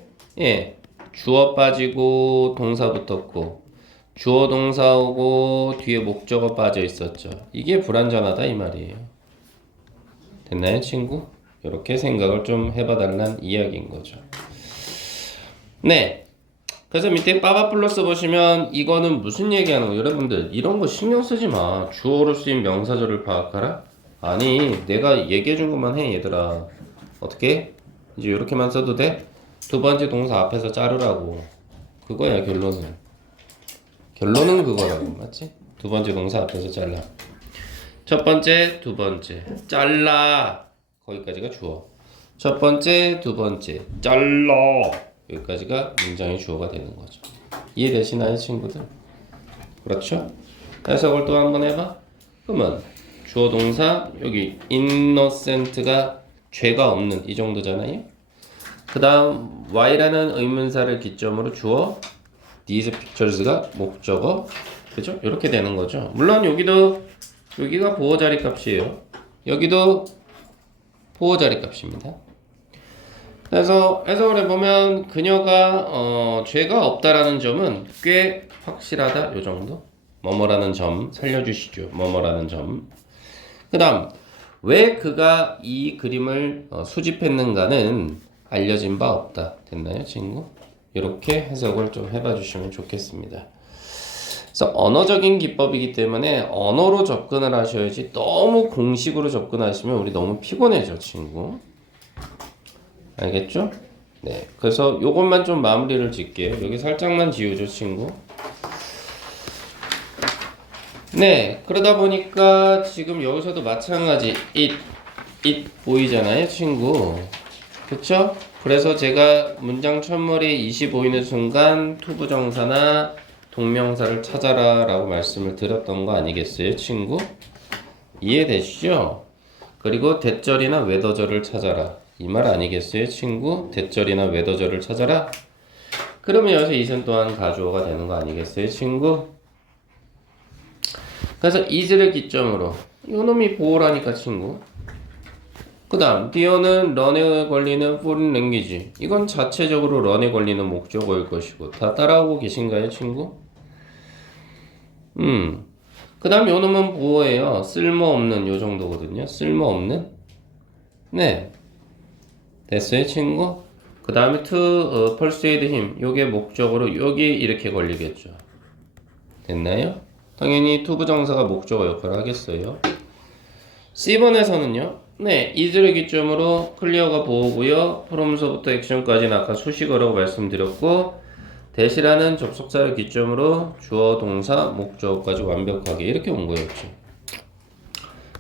주어 빠지고 동사 붙었고 주어 동사 오고 뒤에 목적어 빠져 있었죠. 이게 불완전하다 이 말이에요. 됐나요 친구? 이렇게 생각을 좀 해봐달란 이야기인 거죠. 네. 그래서 밑에 빠바 플러스 보시면 이거는 무슨 얘기하는 거예요? 여러분들 이런 거 신경 쓰지 마. 주어로 쓰인 명사절을 파악하라? 아니 내가 얘기해 준 것만 해 얘들아. 어떻게? 이제 이렇게만 써도 돼? 두 번째 동사 앞에서 자르라고. 그거야 결론은 그거라고. 맞지? 두 번째 동사 앞에서 잘라. 첫 번째, 두 번째 잘라. 거기까지가 주어. 첫 번째, 두 번째 잘라. 여기까지가 문장의 주어가 되는 거죠. 이해되시나요 친구들? 그렇죠? 해석을 또 한번 해봐. 그러면 주어 동사 여기 innocent가 죄가 없는 이 정도잖아요. 그 다음 y라는 의문사를 기점으로 주어 these pictures가 목적어 그죠? 이렇게 되는 거죠. 물론 여기가 보호 자리 값이에요. 여기도 보호 자리 값입니다. 그래서 해석을 해보면 그녀가 죄가 없다라는 점은 꽤 확실하다 요 정도. 뭐뭐라는 점 살려주시죠. 뭐뭐라는 점. 그 다음 왜 그가 이 그림을 수집했는가는 알려진 바 없다. 됐나요 친구? 이렇게 해석을 좀 해봐 주시면 좋겠습니다. 그래서 언어적인 기법이기 때문에 언어로 접근을 하셔야지 너무 공식으로 접근하시면 우리 너무 피곤해져 친구. 알겠죠? 네. 그래서 요것만 좀 마무리를 짓게요. 여기 살짝만 지우죠, 친구. 네. 그러다 보니까 지금 여기서도 마찬가지 it 보이잖아요, 친구. 그쵸? 그래서 제가 문장 첫머리에 20 보이는 순간 투부정사나 동명사를 찾아라 라고 말씀을 드렸던 거 아니겠어요, 친구? 이해되시죠? 그리고 대절이나 외더절을 찾아라. 이 말 아니겠어요 친구? 대절이나 외더절을 찾아라. 그러면 여기서 이선 또한 가주어가 되는 거 아니겠어요 친구? 그래서 is를 기점으로 요놈이 보호라니까 친구. 그 다음 the어는 run에 걸리는 foreign language 이건 자체적으로 run에 걸리는 목적어일 것이고 다 따라오고 계신가요 친구? 그 다음 요놈은 보호예요. 쓸모없는 요 정도거든요. 쓸모없는 네 됐어요, 친구? 그 다음에 to persuade him. 요게 목적으로 여기 이렇게 걸리겠죠. 됐나요? 당연히 to 부정사가 목적어 역할을 하겠어요. C번에서는요. 네, is를 기점으로 클리어가 보호고요. from서부터 액션까지는 아까 수식어라고 말씀드렸고 대시라는 접속사를 기점으로 주어, 동사, 목적어까지 완벽하게 이렇게 온 거였죠.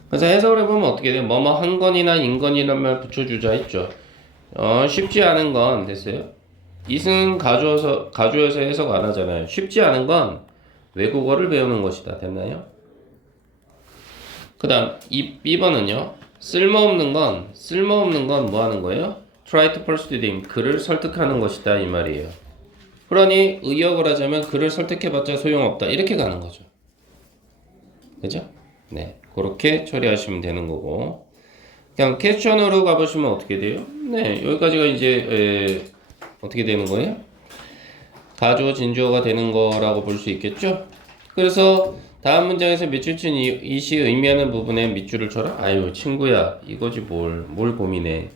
그래서 해석을 해보면 어떻게 돼요? 뭐뭐 한 건이나 인건이란 말 붙여주자 했죠. 쉽지 않은 건 됐어요? 이승은 가주어서 해석 안 하잖아요. 쉽지 않은 건 외국어를 배우는 것이다. 됐나요? 그 다음 이 B번은요. 쓸모없는 건 뭐 하는 거예요? Try to persuade him. 그를 설득하는 것이다 이 말이에요. 그러니 의역을 하자면 그를 설득해봤자 소용없다 이렇게 가는 거죠. 그죠? 네, 그렇게 처리하시면 되는 거고 그냥 퀘스천으로 가보시면 어떻게 돼요? 네, 여기까지가 이제 어떻게 되는 거예요? 가주어 진주어가 되는 거라고 볼 수 있겠죠? 그래서 다음 문장에서 밑줄 이시 의미하는 부분에 밑줄을 쳐라? 아유 친구야 이거지 뭘 고민해.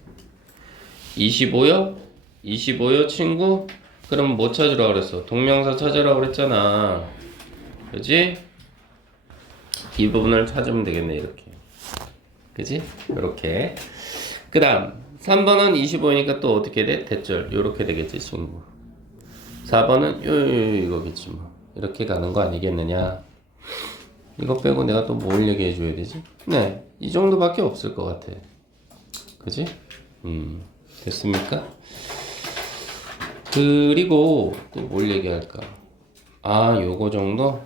25요? 25요 친구? 그럼 뭐 찾으라 그랬어? 동명사 찾으라 그랬잖아. 그지? 이 부분을 찾으면 되겠네 이렇게. 그지? 이렇게. 그 다음 3번은 25니까 또 어떻게 돼? 대절 요렇게 되겠지 친구. 4번은 이거겠지 뭐. 이렇게 가는 거 아니겠느냐. 이거 빼고 내가 또 뭘 얘기해 줘야 되지? 네, 이 정도밖에 없을 것 같아. 그지? 됐습니까? 그리고 또 뭘 얘기할까? 요거 정도?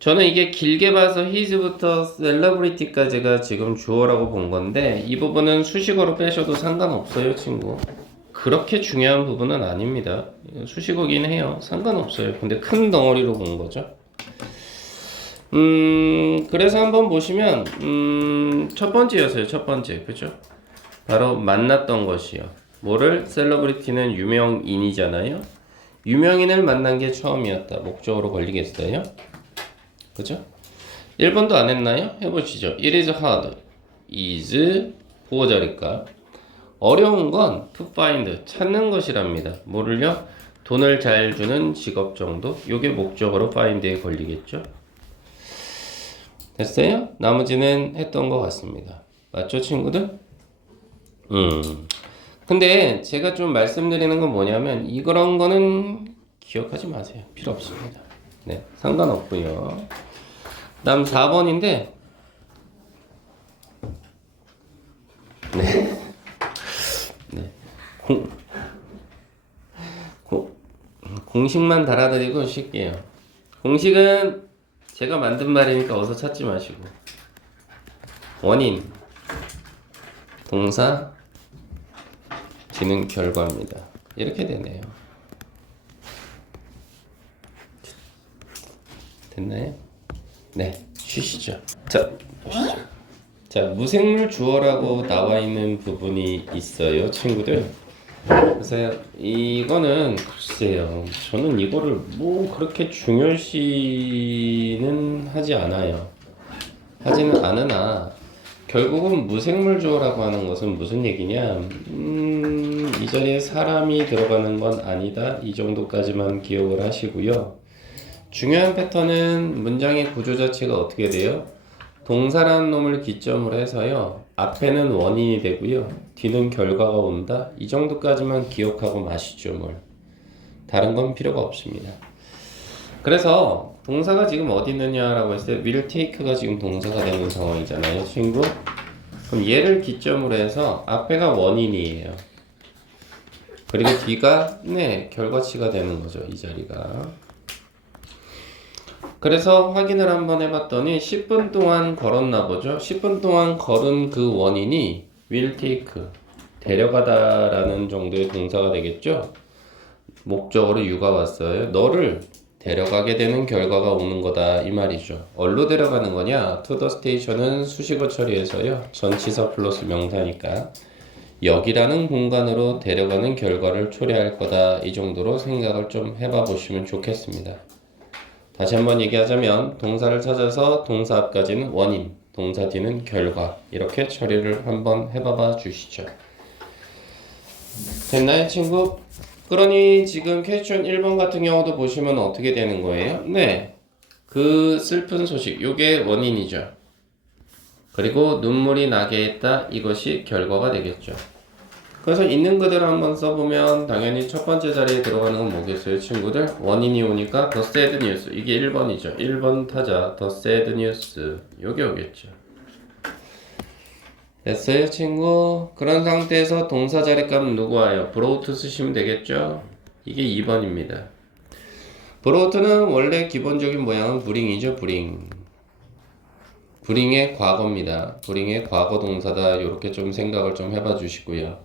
저는 이게 길게 봐서 his부터 celebrity까지가 지금 주어라고 본 건데 이 부분은 수식어로 빼셔도 상관없어요, 친구. 그렇게 중요한 부분은 아닙니다. 수식어긴 해요. 상관없어요. 근데 큰 덩어리로 본 거죠. 그래서 한번 보시면 첫 번째였어요. 첫 번째. 그죠? 바로 만났던 것이요. 뭐를? 셀러브리티는 유명인이잖아요. 유명인을 만난 게 처음이었다. 목적으로 걸리겠어요? 그죠? 1번도 안 했나요? 해보시죠. It is hard. is 보호자리까. 어려운 건 to find 찾는 것이랍니다. 뭐를요? 돈을 잘 주는 직업 정도. 요게 목적으로 find에 걸리겠죠? 됐어요? 나머지는 했던 것 같습니다. 맞죠, 친구들? 근데 제가 좀 말씀드리는 건 뭐냐면 이런 거는 기억하지 마세요. 필요 없습니다. 네, 상관없고요. 다음 4번인데 네. 네. 공식만 달아드리고 쉴게요. 공식은 제가 만든 말이니까 어서 찾지 마시고 원인 동사 지는 결과입니다. 이렇게 되네요. 됐나요? 네, 쉬시죠. 자, 보시죠. 자, 무생물 주어라고 나와 있는 부분이 있어요, 친구들. 그래서 이거는 글쎄요, 저는 이거를 뭐 그렇게 중요시는 하지 않아요. 하지는 않으나 결국은 무생물 주어라고 하는 것은 무슨 얘기냐? 이 자리에 사람이 들어가는 건 아니다. 이 정도까지만 기억을 하시고요. 중요한 패턴은 문장의 구조 자체가 어떻게 돼요? 동사라는 놈을 기점으로 해서요. 앞에는 원인이 되고요. 뒤는 결과가 온다. 이 정도까지만 기억하고 마시죠. 뭘. 다른 건 필요가 없습니다. 그래서 동사가 지금 어디 있느냐라고 했을 때 will take가 지금 동사가 되는 상황이잖아요. 친구. 그럼 얘를 기점으로 해서 앞에가 원인이에요. 그리고 뒤가 결과치가 되는 거죠. 이 자리가. 그래서 확인을 한번 해봤더니 10분 동안 걸었나 보죠. 10분 동안 걸은 그 원인이 will take, 데려가다라는 정도의 동사가 되겠죠. 목적으로 you가 왔어요. 너를 데려가게 되는 결과가 오는 거다 이 말이죠. 어디로 데려가는 거냐? to the station은 수식어 처리해서요. 전치사 플러스 명사니까 여기라는 공간으로 데려가는 결과를 초래할 거다 이 정도로 생각을 좀 해봐 보시면 좋겠습니다. 다시 한번 얘기하자면 동사를 찾아서 동사 앞까지는 원인, 동사 뒤는 결과 이렇게 처리를 한번 해봐봐 주시죠. 됐나요, 친구? 그러니 지금 퀘스천 1번 같은 경우도 보시면 어떻게 되는 거예요? 네. 그 슬픈 소식, 요게 원인이죠. 그리고 눈물이 나게 했다. 이것이 결과가 되겠죠. 그래서 있는 그대로 한번 써보면 당연히 첫 번째 자리에 들어가는 건 뭐겠어요, 친구들? 원인이 오니까 더 새드 뉴스. 이게 1번이죠. 1번 타자 더 새드 뉴스. 요게 오겠죠. 됐어요, 친구? 그런 상태에서 동사 자리값 누구 와요? brought 쓰시면 되겠죠? 이게 2번입니다. brought는 원래 기본적인 모양은 bring이죠, bring. bring의 과거입니다. bring의 과거 동사다. 이렇게 좀 생각을 좀 해봐 주시고요.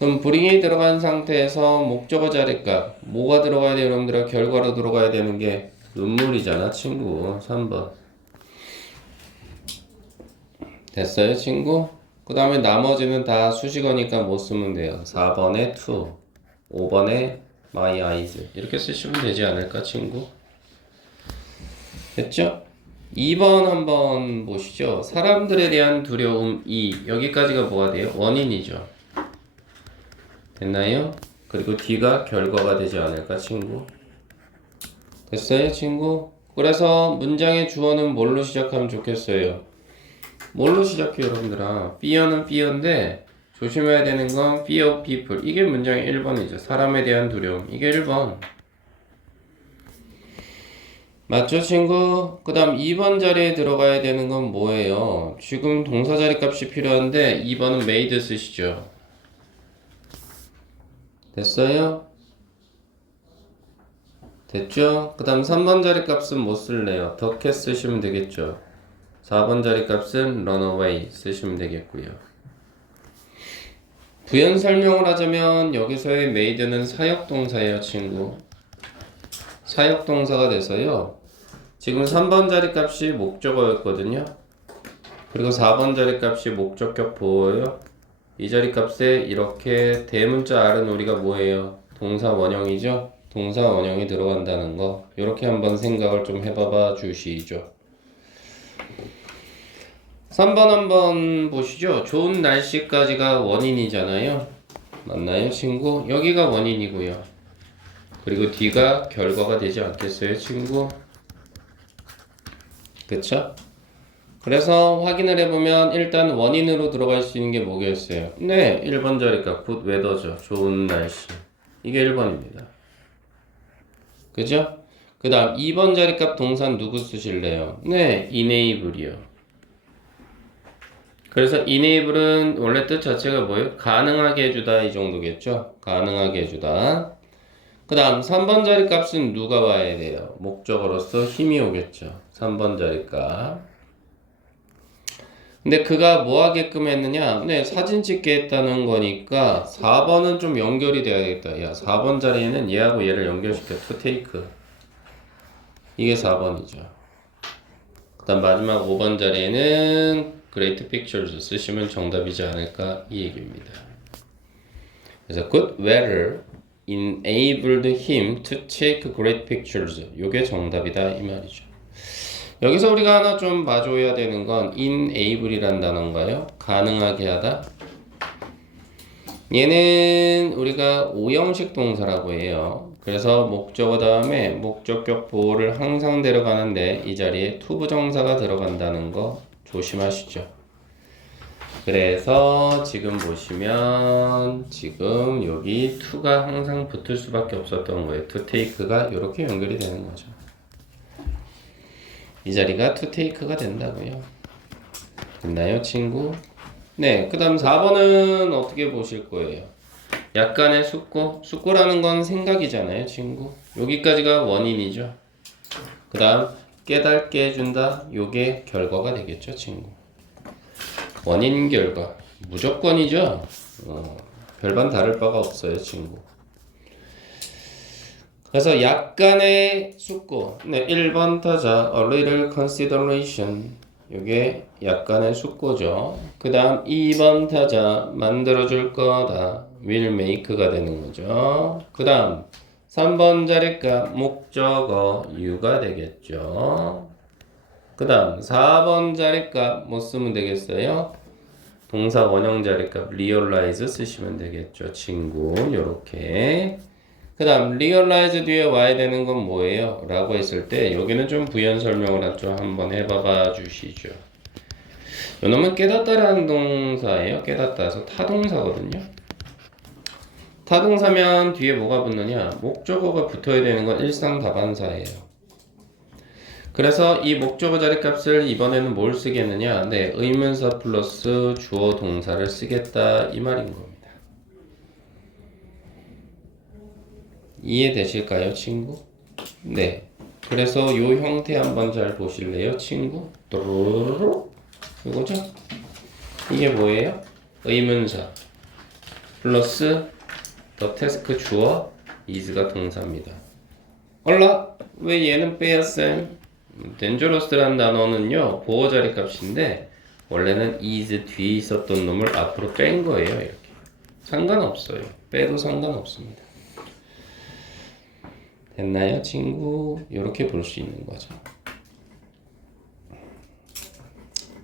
그럼 bring이 들어간 상태에서 목적어 자리값 뭐가 들어가야 돼요, 여러분들아? 결과로 들어가야 되는 게 눈물이잖아, 친구. 3번. 됐어요, 친구? 그 다음에 나머지는 다 수식어니까 못 쓰면 돼요. 4번에 to, 5번에 my eyes. 이렇게 쓰시면 되지 않을까, 친구? 됐죠? 2번 한번 보시죠. 사람들에 대한 두려움 2. 여기까지가 뭐가 돼요? 원인이죠. 됐나요? 그리고 D가 결과가 되지 않을까, 친구? 됐어요, 친구? 그래서 문장의 주어는 뭘로 시작하면 좋겠어요? 뭘로 시작해요, 여러분들아? fear는 fear인데 조심해야 되는 건 fear of people. 이게 문장의 1번이죠. 사람에 대한 두려움. 이게 1번. 맞죠, 친구? 그 다음 2번 자리에 들어가야 되는 건 뭐예요? 지금 동사 자리 값이 필요한데 2번은 made 쓰시죠. 됐어요? 됐죠? 그 다음 3번 자리 값은 뭐 쓸래요? 덕해 쓰시면 되겠죠. 4번 자리 값은 runaway 쓰시면 되겠고요. 부연 설명을 하자면 여기서의 made는 사역동사예요, 친구. 사역동사가 돼서요. 지금 3번 자리 값이 목적어였거든요. 그리고 4번 자리 값이 목적격 보어예요. 이 자리 값에 이렇게 대문자 R은 우리가 뭐예요? 동사 원형이죠? 동사 원형이 들어간다는 거. 이렇게 한번 생각을 좀 해봐봐 주시죠. 3번 한번 보시죠. 좋은 날씨까지가 원인이잖아요. 맞나요, 친구? 여기가 원인이고요. 그리고 D가 결과가 되지 않겠어요, 친구? 그쵸? 그래서 확인을 해보면 일단 원인으로 들어갈 수 있는 게 뭐겠어요? 네, 1번 자리값 good weather죠. 좋은 날씨. 이게 1번입니다. 그죠? 그 다음 2번 자리값 동사 누구 쓰실래요? 네, enable이요. 그래서 enable은 원래 뜻 자체가 뭐예요? 가능하게 해주다 이 정도겠죠? 가능하게 해주다. 그 다음 3번 자리 값은 누가 와야 돼요? 목적어로서 힘이 오겠죠. 3번 자리 값. 근데 그가 뭐 하게끔 했느냐? 네, 사진 찍게 했다는 거니까 4번은 좀 연결이 돼야겠다. 야, 4번 자리에는 얘하고 얘를 연결시켜. to take. 이게 4번이죠. 그 다음 마지막 5번 자리에는 great pictures 쓰시면 정답이지 않을까 이 얘기입니다. 그래서 good weather enabled him to take great pictures. 요게 정답이다 이 말이죠. 여기서 우리가 하나 좀 봐줘야 되는 건 enable이란 단어인가요? 가능하게 하다. 얘는 우리가 오형식 동사라고 해요. 그래서 목적어 다음에 목적격 보호를 항상 들어가는데 이 자리에 to 부정사가 들어간다는 거 조심하시죠. 그래서 지금 보시면 지금 여기 to가 항상 붙을 수밖에 없었던 거예요. to take가 이렇게 연결이 되는 거죠. 이 자리가 to take가 된다고요. 됐나요, 친구? 네, 그 다음 4번은 어떻게 보실 거예요? 약간의 숙고? 숙고라는 건 생각이잖아요, 친구. 여기까지가 원인이죠. 그 다음 깨닫게 해준다. 요게 결과가 되겠죠, 친구. 원인 결과 무조건이죠. 별반 다를 바가 없어요, 친구. 그래서 약간의 숙고. 네, 1번 타자 a little consideration. 이게 약간의 숙고죠. 그 다음 2번 타자 만들어줄 거다. will make가 되는 거죠. 그 다음 3번 자리값 목적어 you가 되겠죠. 그 다음 4번 자리값 뭐 쓰면 되겠어요? 동사 원형 자리값 realize 쓰시면 되겠죠. 친구 요렇게. 그 다음 realize 뒤에 와야 되는 건 뭐예요? 라고 했을 때 여기는 좀 부연 설명을 하죠. 한번 해봐봐 주시죠. 요놈은 깨닫다라는 동사예요. 깨닫다서 타동사거든요. 타동사면 뒤에 뭐가 붙느냐? 목적어가 붙어야 되는 건 일상다반사예요. 그래서 이 목적어 자리값을 이번에는 뭘 쓰겠느냐? 네, 의문사 플러스 주어 동사를 쓰겠다 이 말인 겁니다. 이해되실까요, 친구? 네. 그래서 요 형태 한번 잘 보실래요, 친구? 또르르르 이거죠? 이게 뭐예요? 의문사 플러스 the task 주어 is가 동사입니다. 얼라? 왜 얘는 빼야 쌤? dangerous라는 단어는요 보어 자리 값인데 원래는 is 뒤에 있었던 놈을 앞으로 뺀 거예요. 이렇게 상관없어요. 빼도 상관없습니다. 됐나요, 친구? 이렇게 볼 수 있는 거죠.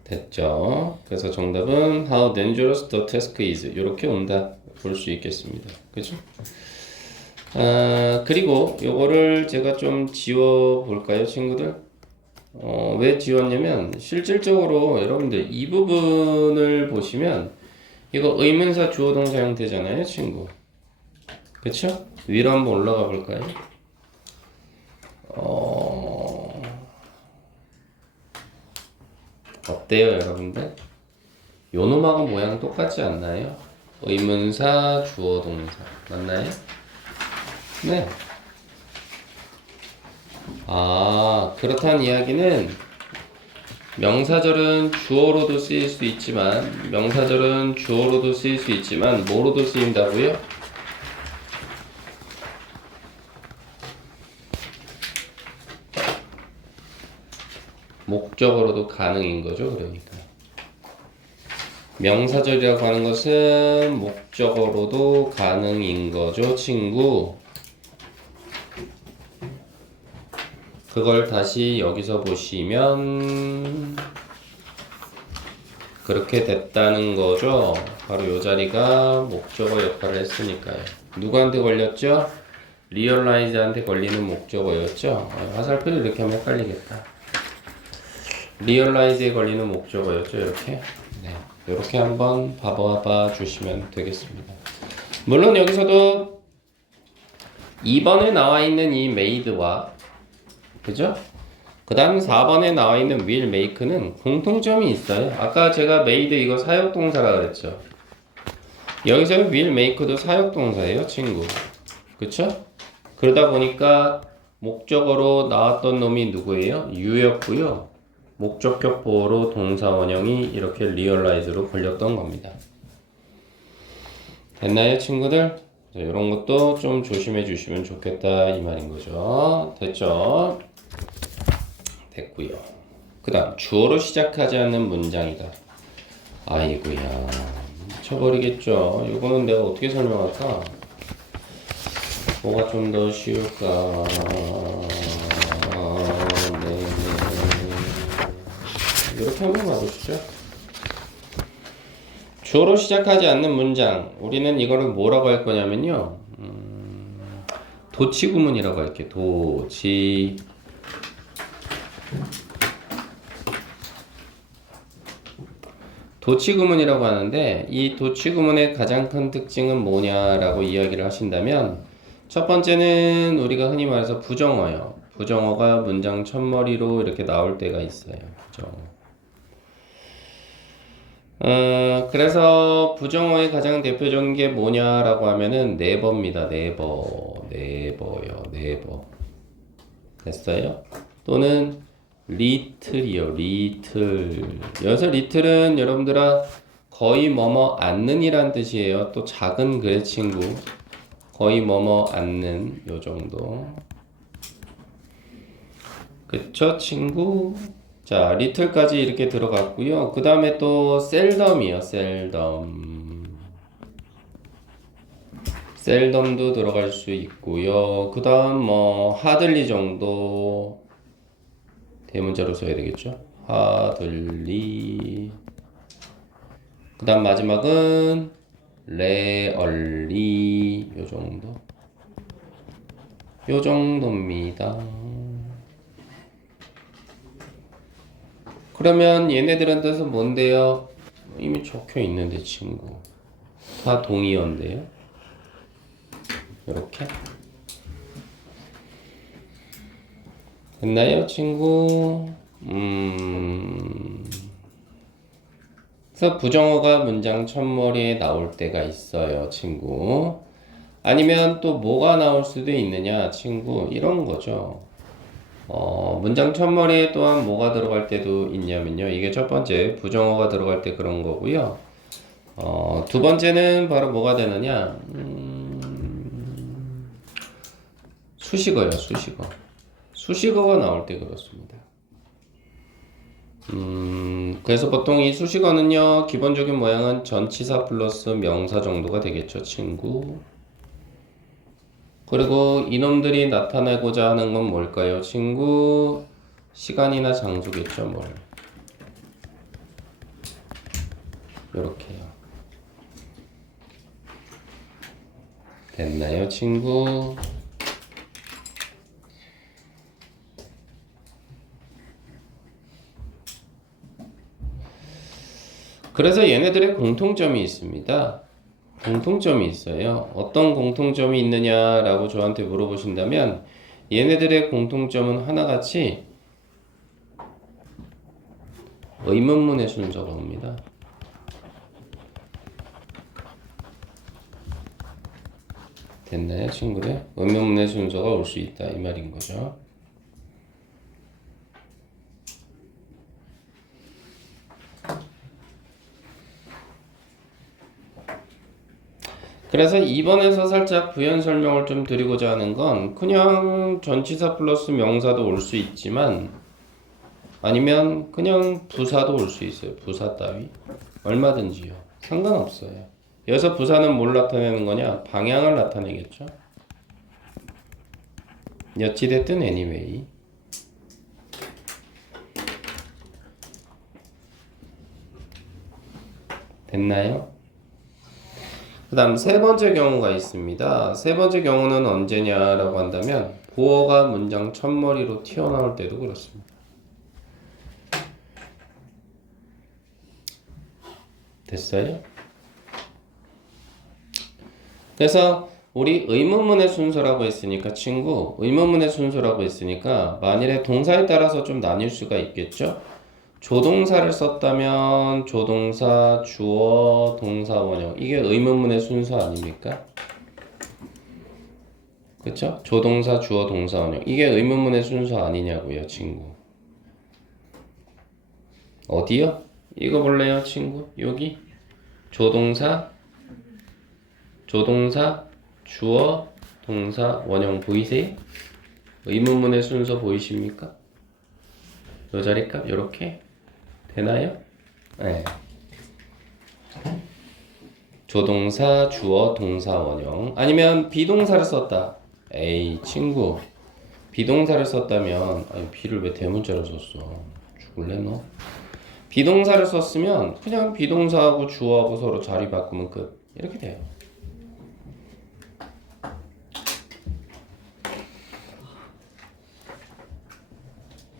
됐죠? 그래서 정답은 how dangerous the task is 이렇게 온다 볼 수 있겠습니다. 그죠? 그리고 요거를 제가 좀 지워 볼까요, 친구들? 왜 지웠냐면 실질적으로 여러분들 이 부분을 보시면 이거 의문사 주어 동사 형태잖아요, 친구. 그쵸? 위로 한번 올라가 볼까요? 어때요, 여러분들? 요 놈하고 모양 똑같지 않나요? 의문사 주어 동사 맞나요? 네. 그렇다는 이야기는 명사절은 주어로도 쓰일 수 있지만 뭐로도 쓰인다고요? 목적어로도 가능인 거죠. 그러니까 명사절이라고 하는 것은 목적어로도 가능인 거죠, 친구. 그걸 다시 여기서 보시면 그렇게 됐다는 거죠. 바로 이 자리가 목적어 역할을 했으니까요. 누구한테 걸렸죠? realize한테 걸리는 목적어였죠. 화살표를 이렇게 하면 헷갈리겠다. realize에 걸리는 목적어였죠. 이렇게. 네, 이렇게 한번 봐봐 주시면 되겠습니다. 물론 여기서도 2번에 나와 있는 이 made와 그죠? 그 다음 4번에 나와 있는 will make는 공통점이 있어요. 아까 제가 made 이거 사역동사라 그랬죠. 여기서 will make도 사역동사예요, 친구. 그쵸? 그러다 보니까 목적어로 나왔던 놈이 누구예요? you였고요. 목적격 보어로 동사 원형이 이렇게 realize로 걸렸던 겁니다. 됐나요, 친구들? 자, 이런 것도 좀 조심해 주시면 좋겠다 이 말인 거죠. 됐죠? 됐고요. 그 다음 주어로 시작하지 않는 문장이다. 아이고야 미쳐버리겠죠. 이거는 내가 어떻게 설명할까? 뭐가 좀 더 쉬울까? 네. 이렇게 한번 봐보시죠. 주어로 시작하지 않는 문장 우리는 이거를 뭐라고 할 거냐면요 도치구문이라고 할게요. 도치구문이라고 하는데 이 도치구문의 가장 큰 특징은 뭐냐라고 이야기를 하신다면 첫 번째는 우리가 흔히 말해서 부정어요. 부정어가 문장 첫머리로 이렇게 나올 때가 있어요. 부정어. 그래서 부정어의 가장 대표적인 게 뭐냐라고 하면은 네버입니다. 네버요. 네버. 됐어요? 또는 리틀이요. 리틀. 여기서 리틀은 여러분들아 거의 뭐뭐 않는 이란 뜻이에요. 또 작은 그래 친구. 거의 뭐뭐 않는 요 정도. 그쵸 친구? 자, 리틀까지 이렇게 들어갔고요. 그 다음에 또 셀덤이요. 셀덤도 들어갈 수 있고요. 그 다음 뭐 하들리 정도 대문자로 써야 되겠죠. 하들리. 그 다음 마지막은 레얼리 요 정도입니다. 그러면 얘네들은 뜻은 뭔데요? 이미 적혀 있는데 친구 다 동의어인데요. 이렇게 됐나요 친구? 그래서 부정어가 문장 첫머리에 나올 때가 있어요 친구. 아니면 또 뭐가 나올 수도 있느냐 친구, 이런 거죠. 문장 첫머리에 또한 뭐가 들어갈 때도 있냐면요, 이게 첫 번째 부정어가 들어갈 때 그런 거고요. 두 번째는 바로 뭐가 되느냐, 수식어요. 수식어가 나올 때 그렇습니다. 그래서 보통 이 수식어는요, 기본적인 모양은 전치사 플러스 명사 정도가 되겠죠 친구. 그리고 이놈들이 나타내고자 하는 건 뭘까요 친구? 시간이나 장소겠죠. 요렇게요. 됐나요 친구? 그래서 얘네들의 공통점이 있습니다. 공통점이 있어요. 어떤 공통점이 있느냐라고 저한테 물어보신다면 얘네들의 공통점은 하나같이 의문문의 순서가 옵니다. 됐나요 친구들? 의문문의 순서가 올 수 있다 이 말인 거죠. 그래서 이번에서 살짝 부연 설명을 좀 드리고자 하는 건, 그냥 전치사 플러스 명사도 올 수 있지만 아니면 그냥 부사도 올 수 있어요. 부사 따위 얼마든지요. 상관없어요. 여기서 부사는 뭘 나타내는 거냐? 방향을 나타내겠죠. 어찌됐든 anyway. 됐나요? 그 다음 세 번째 경우가 있습니다. 세 번째 경우는 언제냐라고 한다면 보어가 문장 첫머리로 튀어나올 때도 그렇습니다. 됐어요? 그래서 우리 의문문의 순서라고 했으니까 친구, 의문문의 순서라고 했으니까 만일에 동사에 따라서 좀 나뉠 수가 있겠죠? 조동사를 썼다면 조동사, 주어, 동사, 원형, 이게 의문문의 순서 아닙니까? 그쵸? 조동사, 주어, 동사, 원형, 이게 의문문의 순서 아니냐고요 친구. 어디요? 이거 볼래요 친구? 여기 조동사, 주어, 동사, 원형 보이세요? 의문문의 순서 보이십니까? 요 자리값 요렇게 되나요? 네. 조동사, 주어, 동사, 원형. 아니면 비동사를 썼다. 에이 친구, 비동사를 썼다면, 아니 비를 왜 대문자로 썼어? 죽을래 너? 비동사를 썼으면 그냥 비동사하고 주어하고 서로 자리 바꾸면 끝. 이렇게 돼요.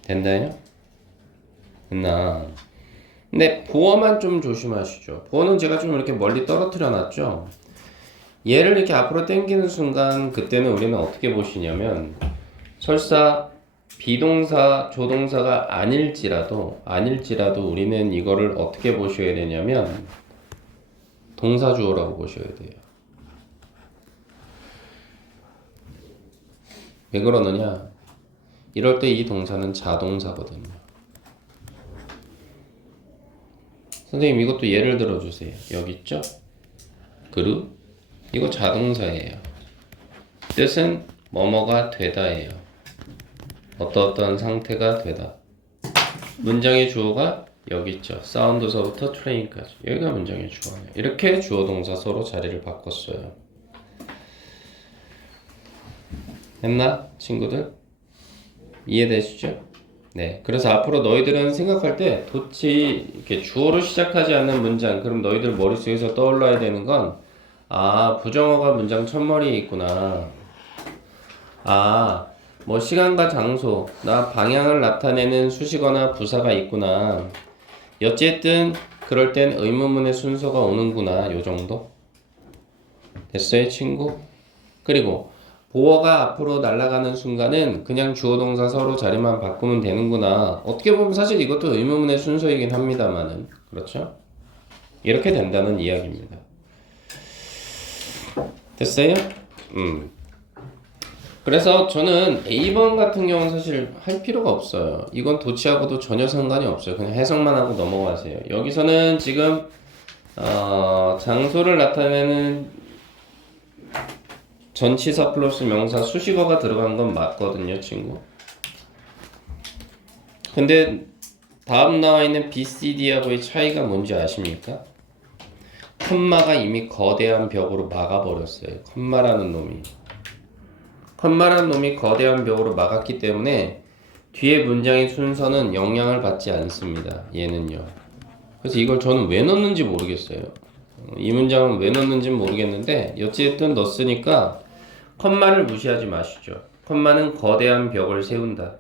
됐나요? 됐나? 근데 보어만 좀 조심하시죠. 보어는 제가 좀 이렇게 멀리 떨어뜨려 놨죠. 얘를 이렇게 앞으로 당기는 순간 그때는 우리는 어떻게 보시냐면, 설사 비동사, 조동사가 아닐지라도 우리는 이거를 어떻게 보셔야 되냐면 동사 주어라고 보셔야 돼요. 왜 그러느냐? 이럴 때 이 동사는 자동사거든요. 선생님 이것도 예를 들어주세요. 여기 있죠? 그루 이거 자동사예요. 뜻은 뭐뭐가 되다예요. 어떤 상태가 되다. 문장의 주어가 여기 있죠. 사운드서부터 트레인까지. 여기가 문장의 주어예요. 이렇게 주어 동사 서로 자리를 바꿨어요. 했나 친구들? 이해되시죠? 네. 그래서 앞으로 너희들은 생각할 때 도치 이렇게 주어로 시작하지 않는 문장, 그럼 너희들 머릿속에서 떠올라야 되는 건, 아, 부정어가 문장 첫머리에 있구나. 아, 뭐 시간과 장소, 나 방향을 나타내는 수식어나 부사가 있구나. 어쨌든 그럴 땐 의문문의 순서가 오는구나. 요 정도. 됐어요, 친구? 그리고 보어가 앞으로 날아가는 순간은 그냥 주어 동사 서로 자리만 바꾸면 되는구나. 어떻게 보면 사실 이것도 의문문의 순서이긴 합니다만은. 그렇죠? 이렇게 된다는 이야기입니다. 됐어요? 그래서 저는 A번 같은 경우는 사실 할 필요가 없어요. 이건 도치하고도 전혀 상관이 없어요. 그냥 해석만 하고 넘어가세요. 여기서는 지금 장소를 나타내는 전치사 플러스 명사 수식어가 들어간 건 맞거든요, 친구. 근데 다음 나와 있는 B, C, D하고의 차이가 뭔지 아십니까? 컴마가 이미 거대한 벽으로 막아버렸어요. 컴마라는 놈이 거대한 벽으로 막았기 때문에 뒤에 문장의 순서는 영향을 받지 않습니다. 얘는요. 그래서 이걸 저는 왜 넣는지 모르겠어요. 이 문장은 왜 넣는지 모르겠는데 어쨌든 넣었으니까 컴마를 무시하지 마시죠. 컴마는 거대한 벽을 세운다.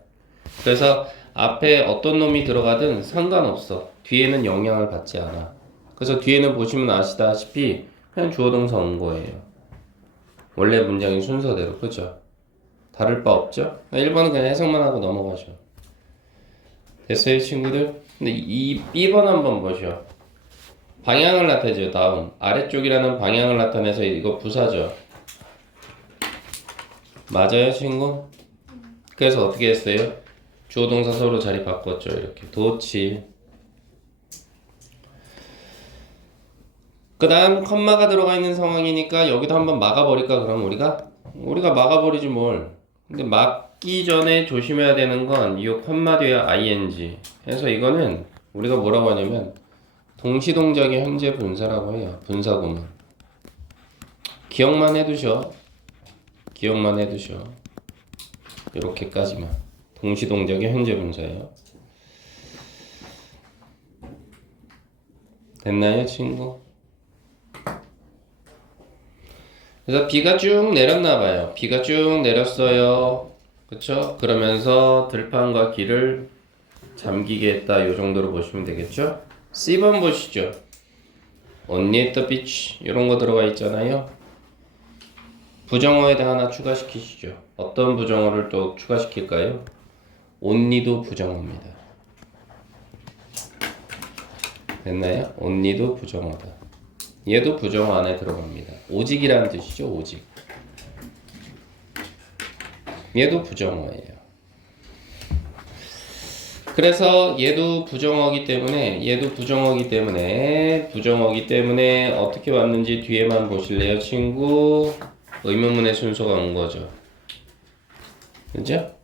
그래서 앞에 어떤 놈이 들어가든 상관없어. 뒤에는 영향을 받지 않아. 그래서 뒤에는 보시면 아시다시피 그냥 주어 동사 온 거예요. 원래 문장의 순서대로. 그죠? 다를 바 없죠? 1번은 그냥 해석만 하고 넘어가죠. 됐어요, 친구들? 근데 이 B번 한번 보셔. 방향을 나타내죠. 다음 아래쪽이라는 방향을 나타내서 이거 부사죠. 맞아요, 친구? 그래서 어떻게 했어요? 주어 동사 서로 자리 바꿨죠. 이렇게 도치. 그 다음 컴마가 들어가 있는 상황이니까 여기도 한번 막아버릴까? 그럼 우리가 막아버리지 뭘. 근데 막기 전에 조심해야 되는 건 이 컴마 뒤에 ing. 그래서 이거는 우리가 뭐라고 하냐면 동시동작의 현재 분사라고 해요. 분사구문. 기억만 해두셔. 이렇게까지만. 동시동작의 현재 분사예요. 됐나요, 친구? 그래서 비가 쭉 내렸나봐요. 비가 쭉 내렸어요. 그쵸? 그러면서 들판과 길을 잠기게 했다. 요 정도로 보시면 되겠죠? C번 보시죠. Only at the beach. 이런 거 들어가 있잖아요. 부정어에다 하나 추가시키시죠. 어떤 부정어를 또 추가시킬까요? only도 부정어입니다. 됐나요? only도 부정어다. 얘도 부정어 안에 들어갑니다. 오직이라는 뜻이죠. 오직. 얘도 부정어예요. 그래서 얘도 부정어기 때문에 어떻게 왔는지 뒤에만 보실래요, 친구? 의문문의 순서가 온 거죠. 그죠?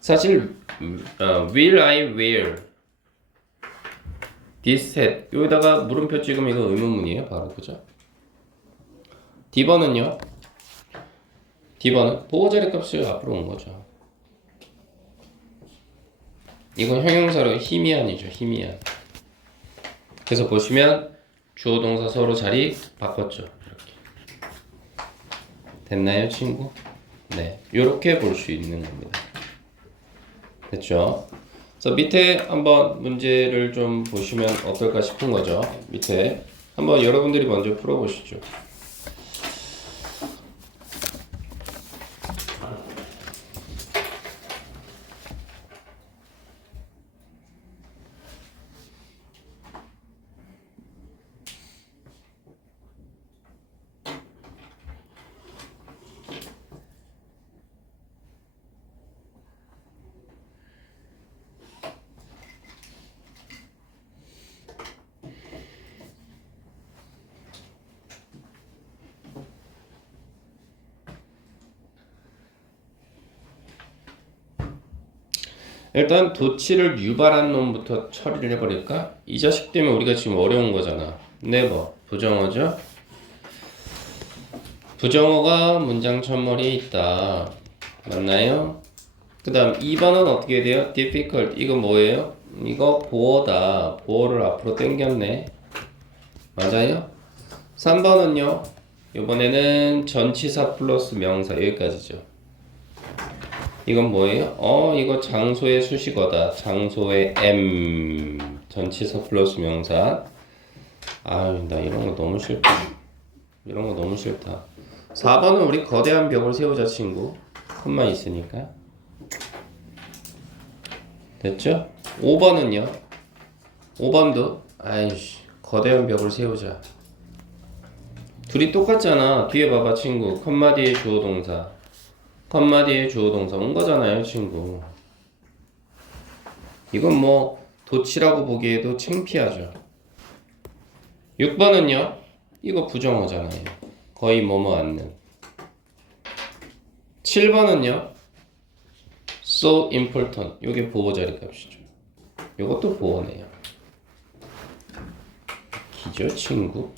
사실 will I wear this hat 여기다가 물음표 찍으면 이거 의문문이에요, 바로. 그죠? D번은 보호자리 값이 앞으로 온 거죠. 이건 형용사로 희미한이죠. 희미한. 그래서 보시면 주어 동사 서로 자리 바꿨죠. 이렇게. 됐나요, 친구? 네, 이렇게 볼 수 있는 겁니다. 됐죠? 그래서 밑에 한번 문제를 좀 보시면 어떨까 싶은 거죠. 밑에 한번 여러분들이 먼저 풀어보시죠. 일단 도치를 유발한 놈부터 처리를 해버릴까? 이 자식 때문에 우리가 지금 어려운 거잖아. never 부정어죠. 부정어가 문장 첫머리에 있다. 맞나요? 그 다음 2번은 어떻게 돼요? difficult. 이거 뭐예요? 이거 보어다. 보어를 앞으로 당겼네. 맞아요? 3번은요. 이번에는 전치사 플러스 명사 여기까지죠. 이건 뭐예요? 이거 장소의 수식어다. 장소의 M. 전치사 플러스 명사. 아유, 나 이런 거 너무 싫다. 이런 거 너무 싫다. 4번은 우리 거대한 벽을 세우자 친구. 컴마 있으니까. 됐죠? 5번은요. 5번도 아이씨 거대한 벽을 세우자. 둘이 똑같잖아. 뒤에 봐봐 친구. 컴마 뒤에 주어 동사. 컴마 뒤에 주어 동사 온 거잖아요 친구. 이건 뭐 도치라고 보기에도 창피하죠. 6번은요. 이거 부정어잖아요. 거의 뭐뭐 않는. 7번은요. so important. 요게 보호 자리 값이죠. 요것도 보호네요. 기죠 친구.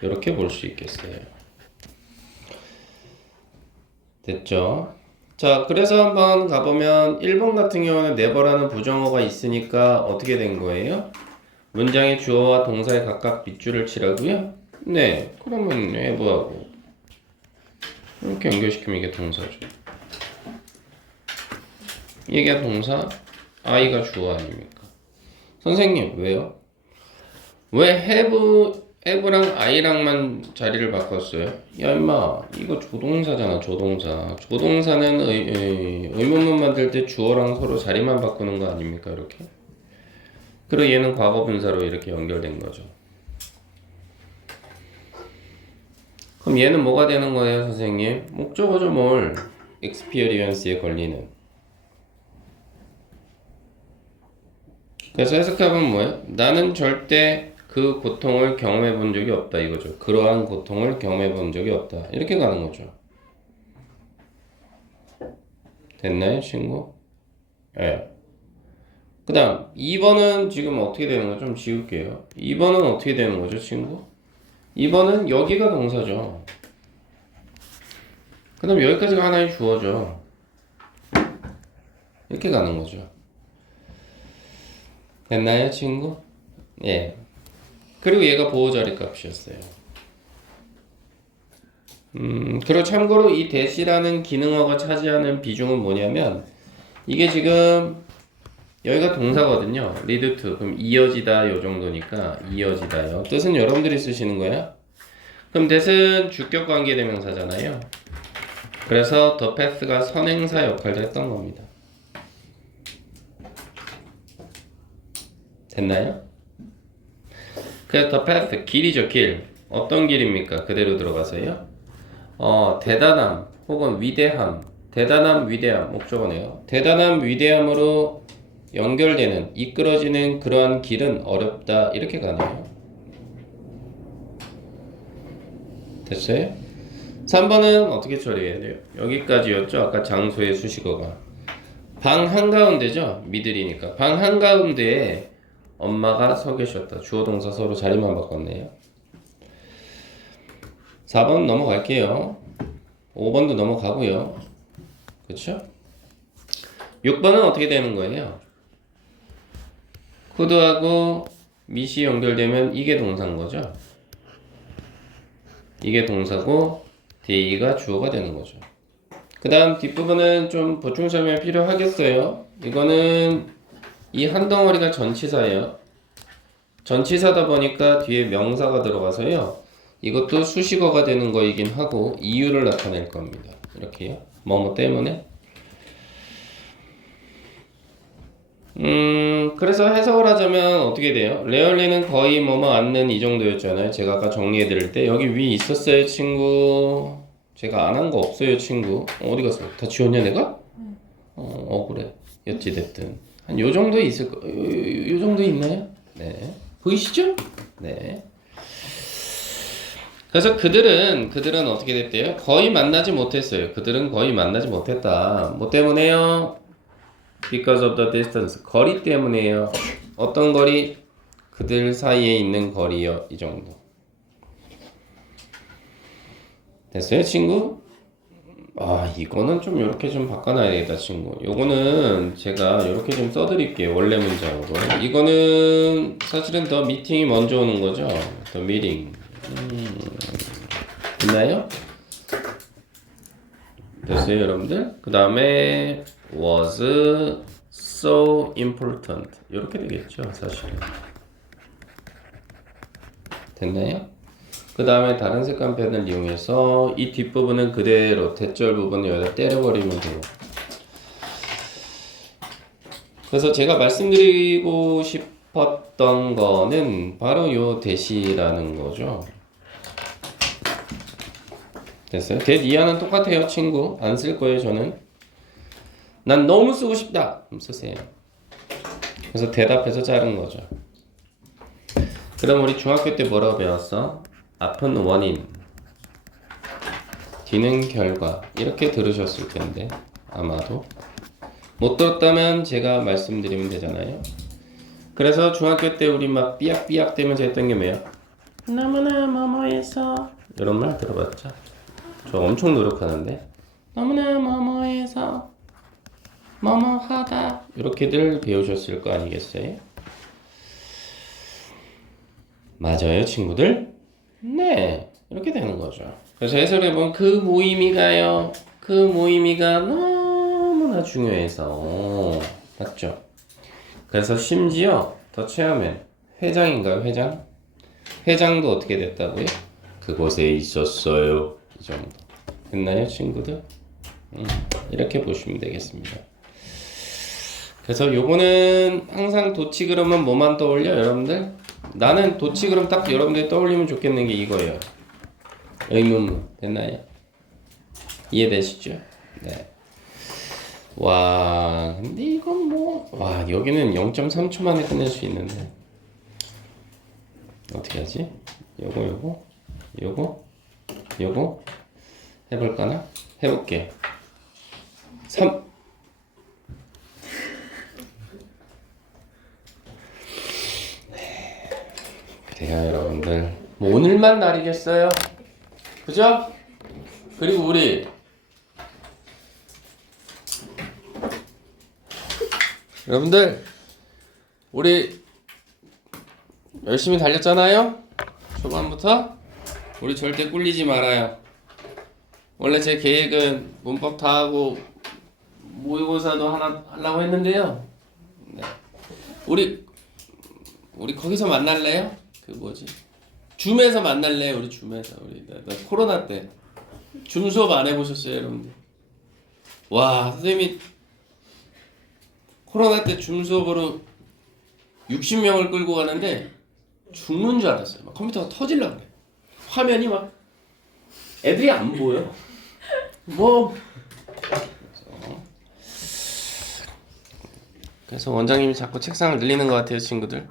이렇게 볼 수 있겠어요. 됐죠? 자, 그래서 한번 가보면 1번 같은 경우는 never라는 부정어가 있으니까 어떻게 된 거예요? 문장의 주어와 동사에 각각 밑줄을 치라고요? 네, 그러면 have하고 이렇게 연결시키면 이게 동사죠. 얘가 동사, I가 주어 아닙니까? 선생님, 왜요? 왜 have랑 I랑만 자리를 바꿨어요? 야 임마 이거 조동사잖아. 조동사. 조동사는 의문문 만들 때 주어랑 서로 자리만 바꾸는 거 아닙니까? 이렇게. 그리고 얘는 과거 분사로 이렇게 연결된 거죠. 그럼 얘는 뭐가 되는 거예요 선생님? 목적어죠 뭘. experience에 걸리는. 그래서 해석하면 뭐예요? 나는 절대 그 고통을 경험해 본 적이 없다 이거죠. 그러한 고통을 경험해 본 적이 없다. 이렇게 가는 거죠. 됐나요 친구? 예. 네. 그 다음 2번은 지금 어떻게 되는 거죠? 좀 지울게요. 2번은 어떻게 되는 거죠 친구? 2번은 여기가 동사죠. 그 다음 여기까지가 하나의 주어죠. 이렇게 가는 거죠. 됐나요 친구? 예. 그리고 얘가 보호자리 값이었어요. 그리고 참고로 이 대시라는 기능어가 차지하는 비중은 뭐냐면 이게 지금 여기가 동사거든요. lead to. 그럼 이어지다 요 정도니까 이어지다요. 뜻은 여러분들이 쓰시는 거야. 그럼 that은 주격 관계 대명사잖아요. 그래서 the path가 선행사 역할을 했던 겁니다. 됐나요? 그래서 the path, 길이죠 길. 어떤 길입니까? 그대로 들어가서요. 대단함 혹은 위대함. 대단함, 위대함 목적어네요. 대단함, 위대함으로 연결되는, 이끌어지는 그러한 길은 어렵다. 이렇게 가네요. 됐어요? 3번은 어떻게 처리해야 돼요? 여기까지였죠. 아까 장소의 수식어가. 방 한가운데죠. 미들이니까. 방 한가운데에 엄마가 서 계셨다. 주어 동사 서로 자리만 바꿨네요. 4번 넘어갈게요. 5번도 넘어가고요. 그렇죠? 6번은 어떻게 되는 거예요? could하고 미시 연결되면 이게 동사인 거죠. 이게 동사고 they가 주어가 되는 거죠. 그 다음 뒷부분은 좀 보충 설명 필요하겠어요. 이거는 이 한 덩어리가 전치사예요. 전치사다 보니까 뒤에 명사가 들어가서요. 이것도 수식어가 되는 거이긴 하고 이유를 나타낼 겁니다. 이렇게요. 뭐뭐 때문에. 그래서 해석을 하자면 어떻게 돼요? 레얼리는 거의 뭐뭐 않는 이 정도였잖아요. 제가 아까 정리해 드릴 때 여기 위 있었어요 친구. 제가 안 한 거 없어요 친구. 어디 갔어? 다 지웠냐 내가? 억울해. 어찌됐든 한 요 정도 있을 거. 요 정도 있나요? 네. 보이시죠? 네. 그래서 그들은 어떻게 됐대요? 거의 만나지 못했어요. 그들은 거의 만나지 못했다. 뭐 때문에요? Because of the distance. 거리 때문에요. 어떤 거리? 그들 사이에 있는 거리요. 이 정도. 됐어요, 친구? 아, 이거는 좀 이렇게 좀 바꿔놔야 되겠다, 친구. 요거는 제가 이렇게 좀 써드릴게요. 원래 문장으로. 이거는 사실은 더 미팅이 먼저 오는 거죠. 더 미팅. 됐나요? 됐어요, 여러분들? 그 다음에 was so important. 이렇게 되겠죠, 사실은. 됐나요? 그 다음에 다른 색감 펜을 이용해서 이 뒷부분은 그대로 대절 부분을 여기다 때려버리면 돼요. 그래서 제가 말씀드리고 싶었던 거는 바로 요 대시라는 거죠. 됐어요? that 이하는 똑같아요, 친구. 안 쓸 거예요, 저는. 난 너무 쓰고 싶다. 그럼 쓰세요. 그래서 대답해서 자른 거죠. 그럼 우리 중학교 때 뭐라고 배웠어? 앞은 원인, 뒤는 결과. 이렇게 들으셨을 텐데 아마도 못 들었다면 제가 말씀드리면 되잖아요. 그래서 중학교 때 우리 막 삐약삐약 대면서 했던 게 뭐예요? 너무나 뭐뭐해서 이런 말 들어봤죠? 저 엄청 노력하는데 너무나 뭐뭐해서 뭐뭐하다 이렇게들 배우셨을 거 아니겠어요? 맞아요, 친구들? 네, 이렇게 되는 거죠. 그래서 해설해보면 그 모임이가요, 그 모임이가 너무나 중요해서 맞죠? 그래서 심지어 더 체험엔 회장인가요, 회장? 회장도 어떻게 됐다고요? 그곳에 있었어요. 이 정도. 됐나요, 친구들? 이렇게 보시면 되겠습니다. 그래서 요거는 항상 도치 그러면 뭐만 떠올려, 여러분들? 나는 도치 그럼 딱 여러분들이 떠올리면 좋겠는 게 이거예요. 의문문. 됐나요? 이해되시죠? 네. 와, 근데 이건 뭐, 와, 여기는 0.3초 만에 끝낼 수 있는데. 어떻게 하지? 요거 해볼까나? 해볼게. 3. 그래요, 여러분들. 뭐 오늘만 날이겠어요? 그죠? 그리고 우리 여러분들 우리 열심히 달렸잖아요? 초반부터 우리 절대 꿀리지 말아요. 원래 제 계획은 문법 다 하고 모의고사도 하나 하려고 했는데요. 네. 우리 거기서 만날래요? 그 뭐지? 줌에서 만날래요? 우리 줌에서 나 코로나 때 줌 수업 안 해보셨어요, 여러분들? 와, 선생님이 코로나 때 줌 수업으로 60명을 끌고 가는데 죽는 줄 알았어요. 막 컴퓨터가 터질라 그래. 화면이 막 애들이 안 보여. 뭐 그래서 원장님이 자꾸 책상을 늘리는 것 같아요, 친구들.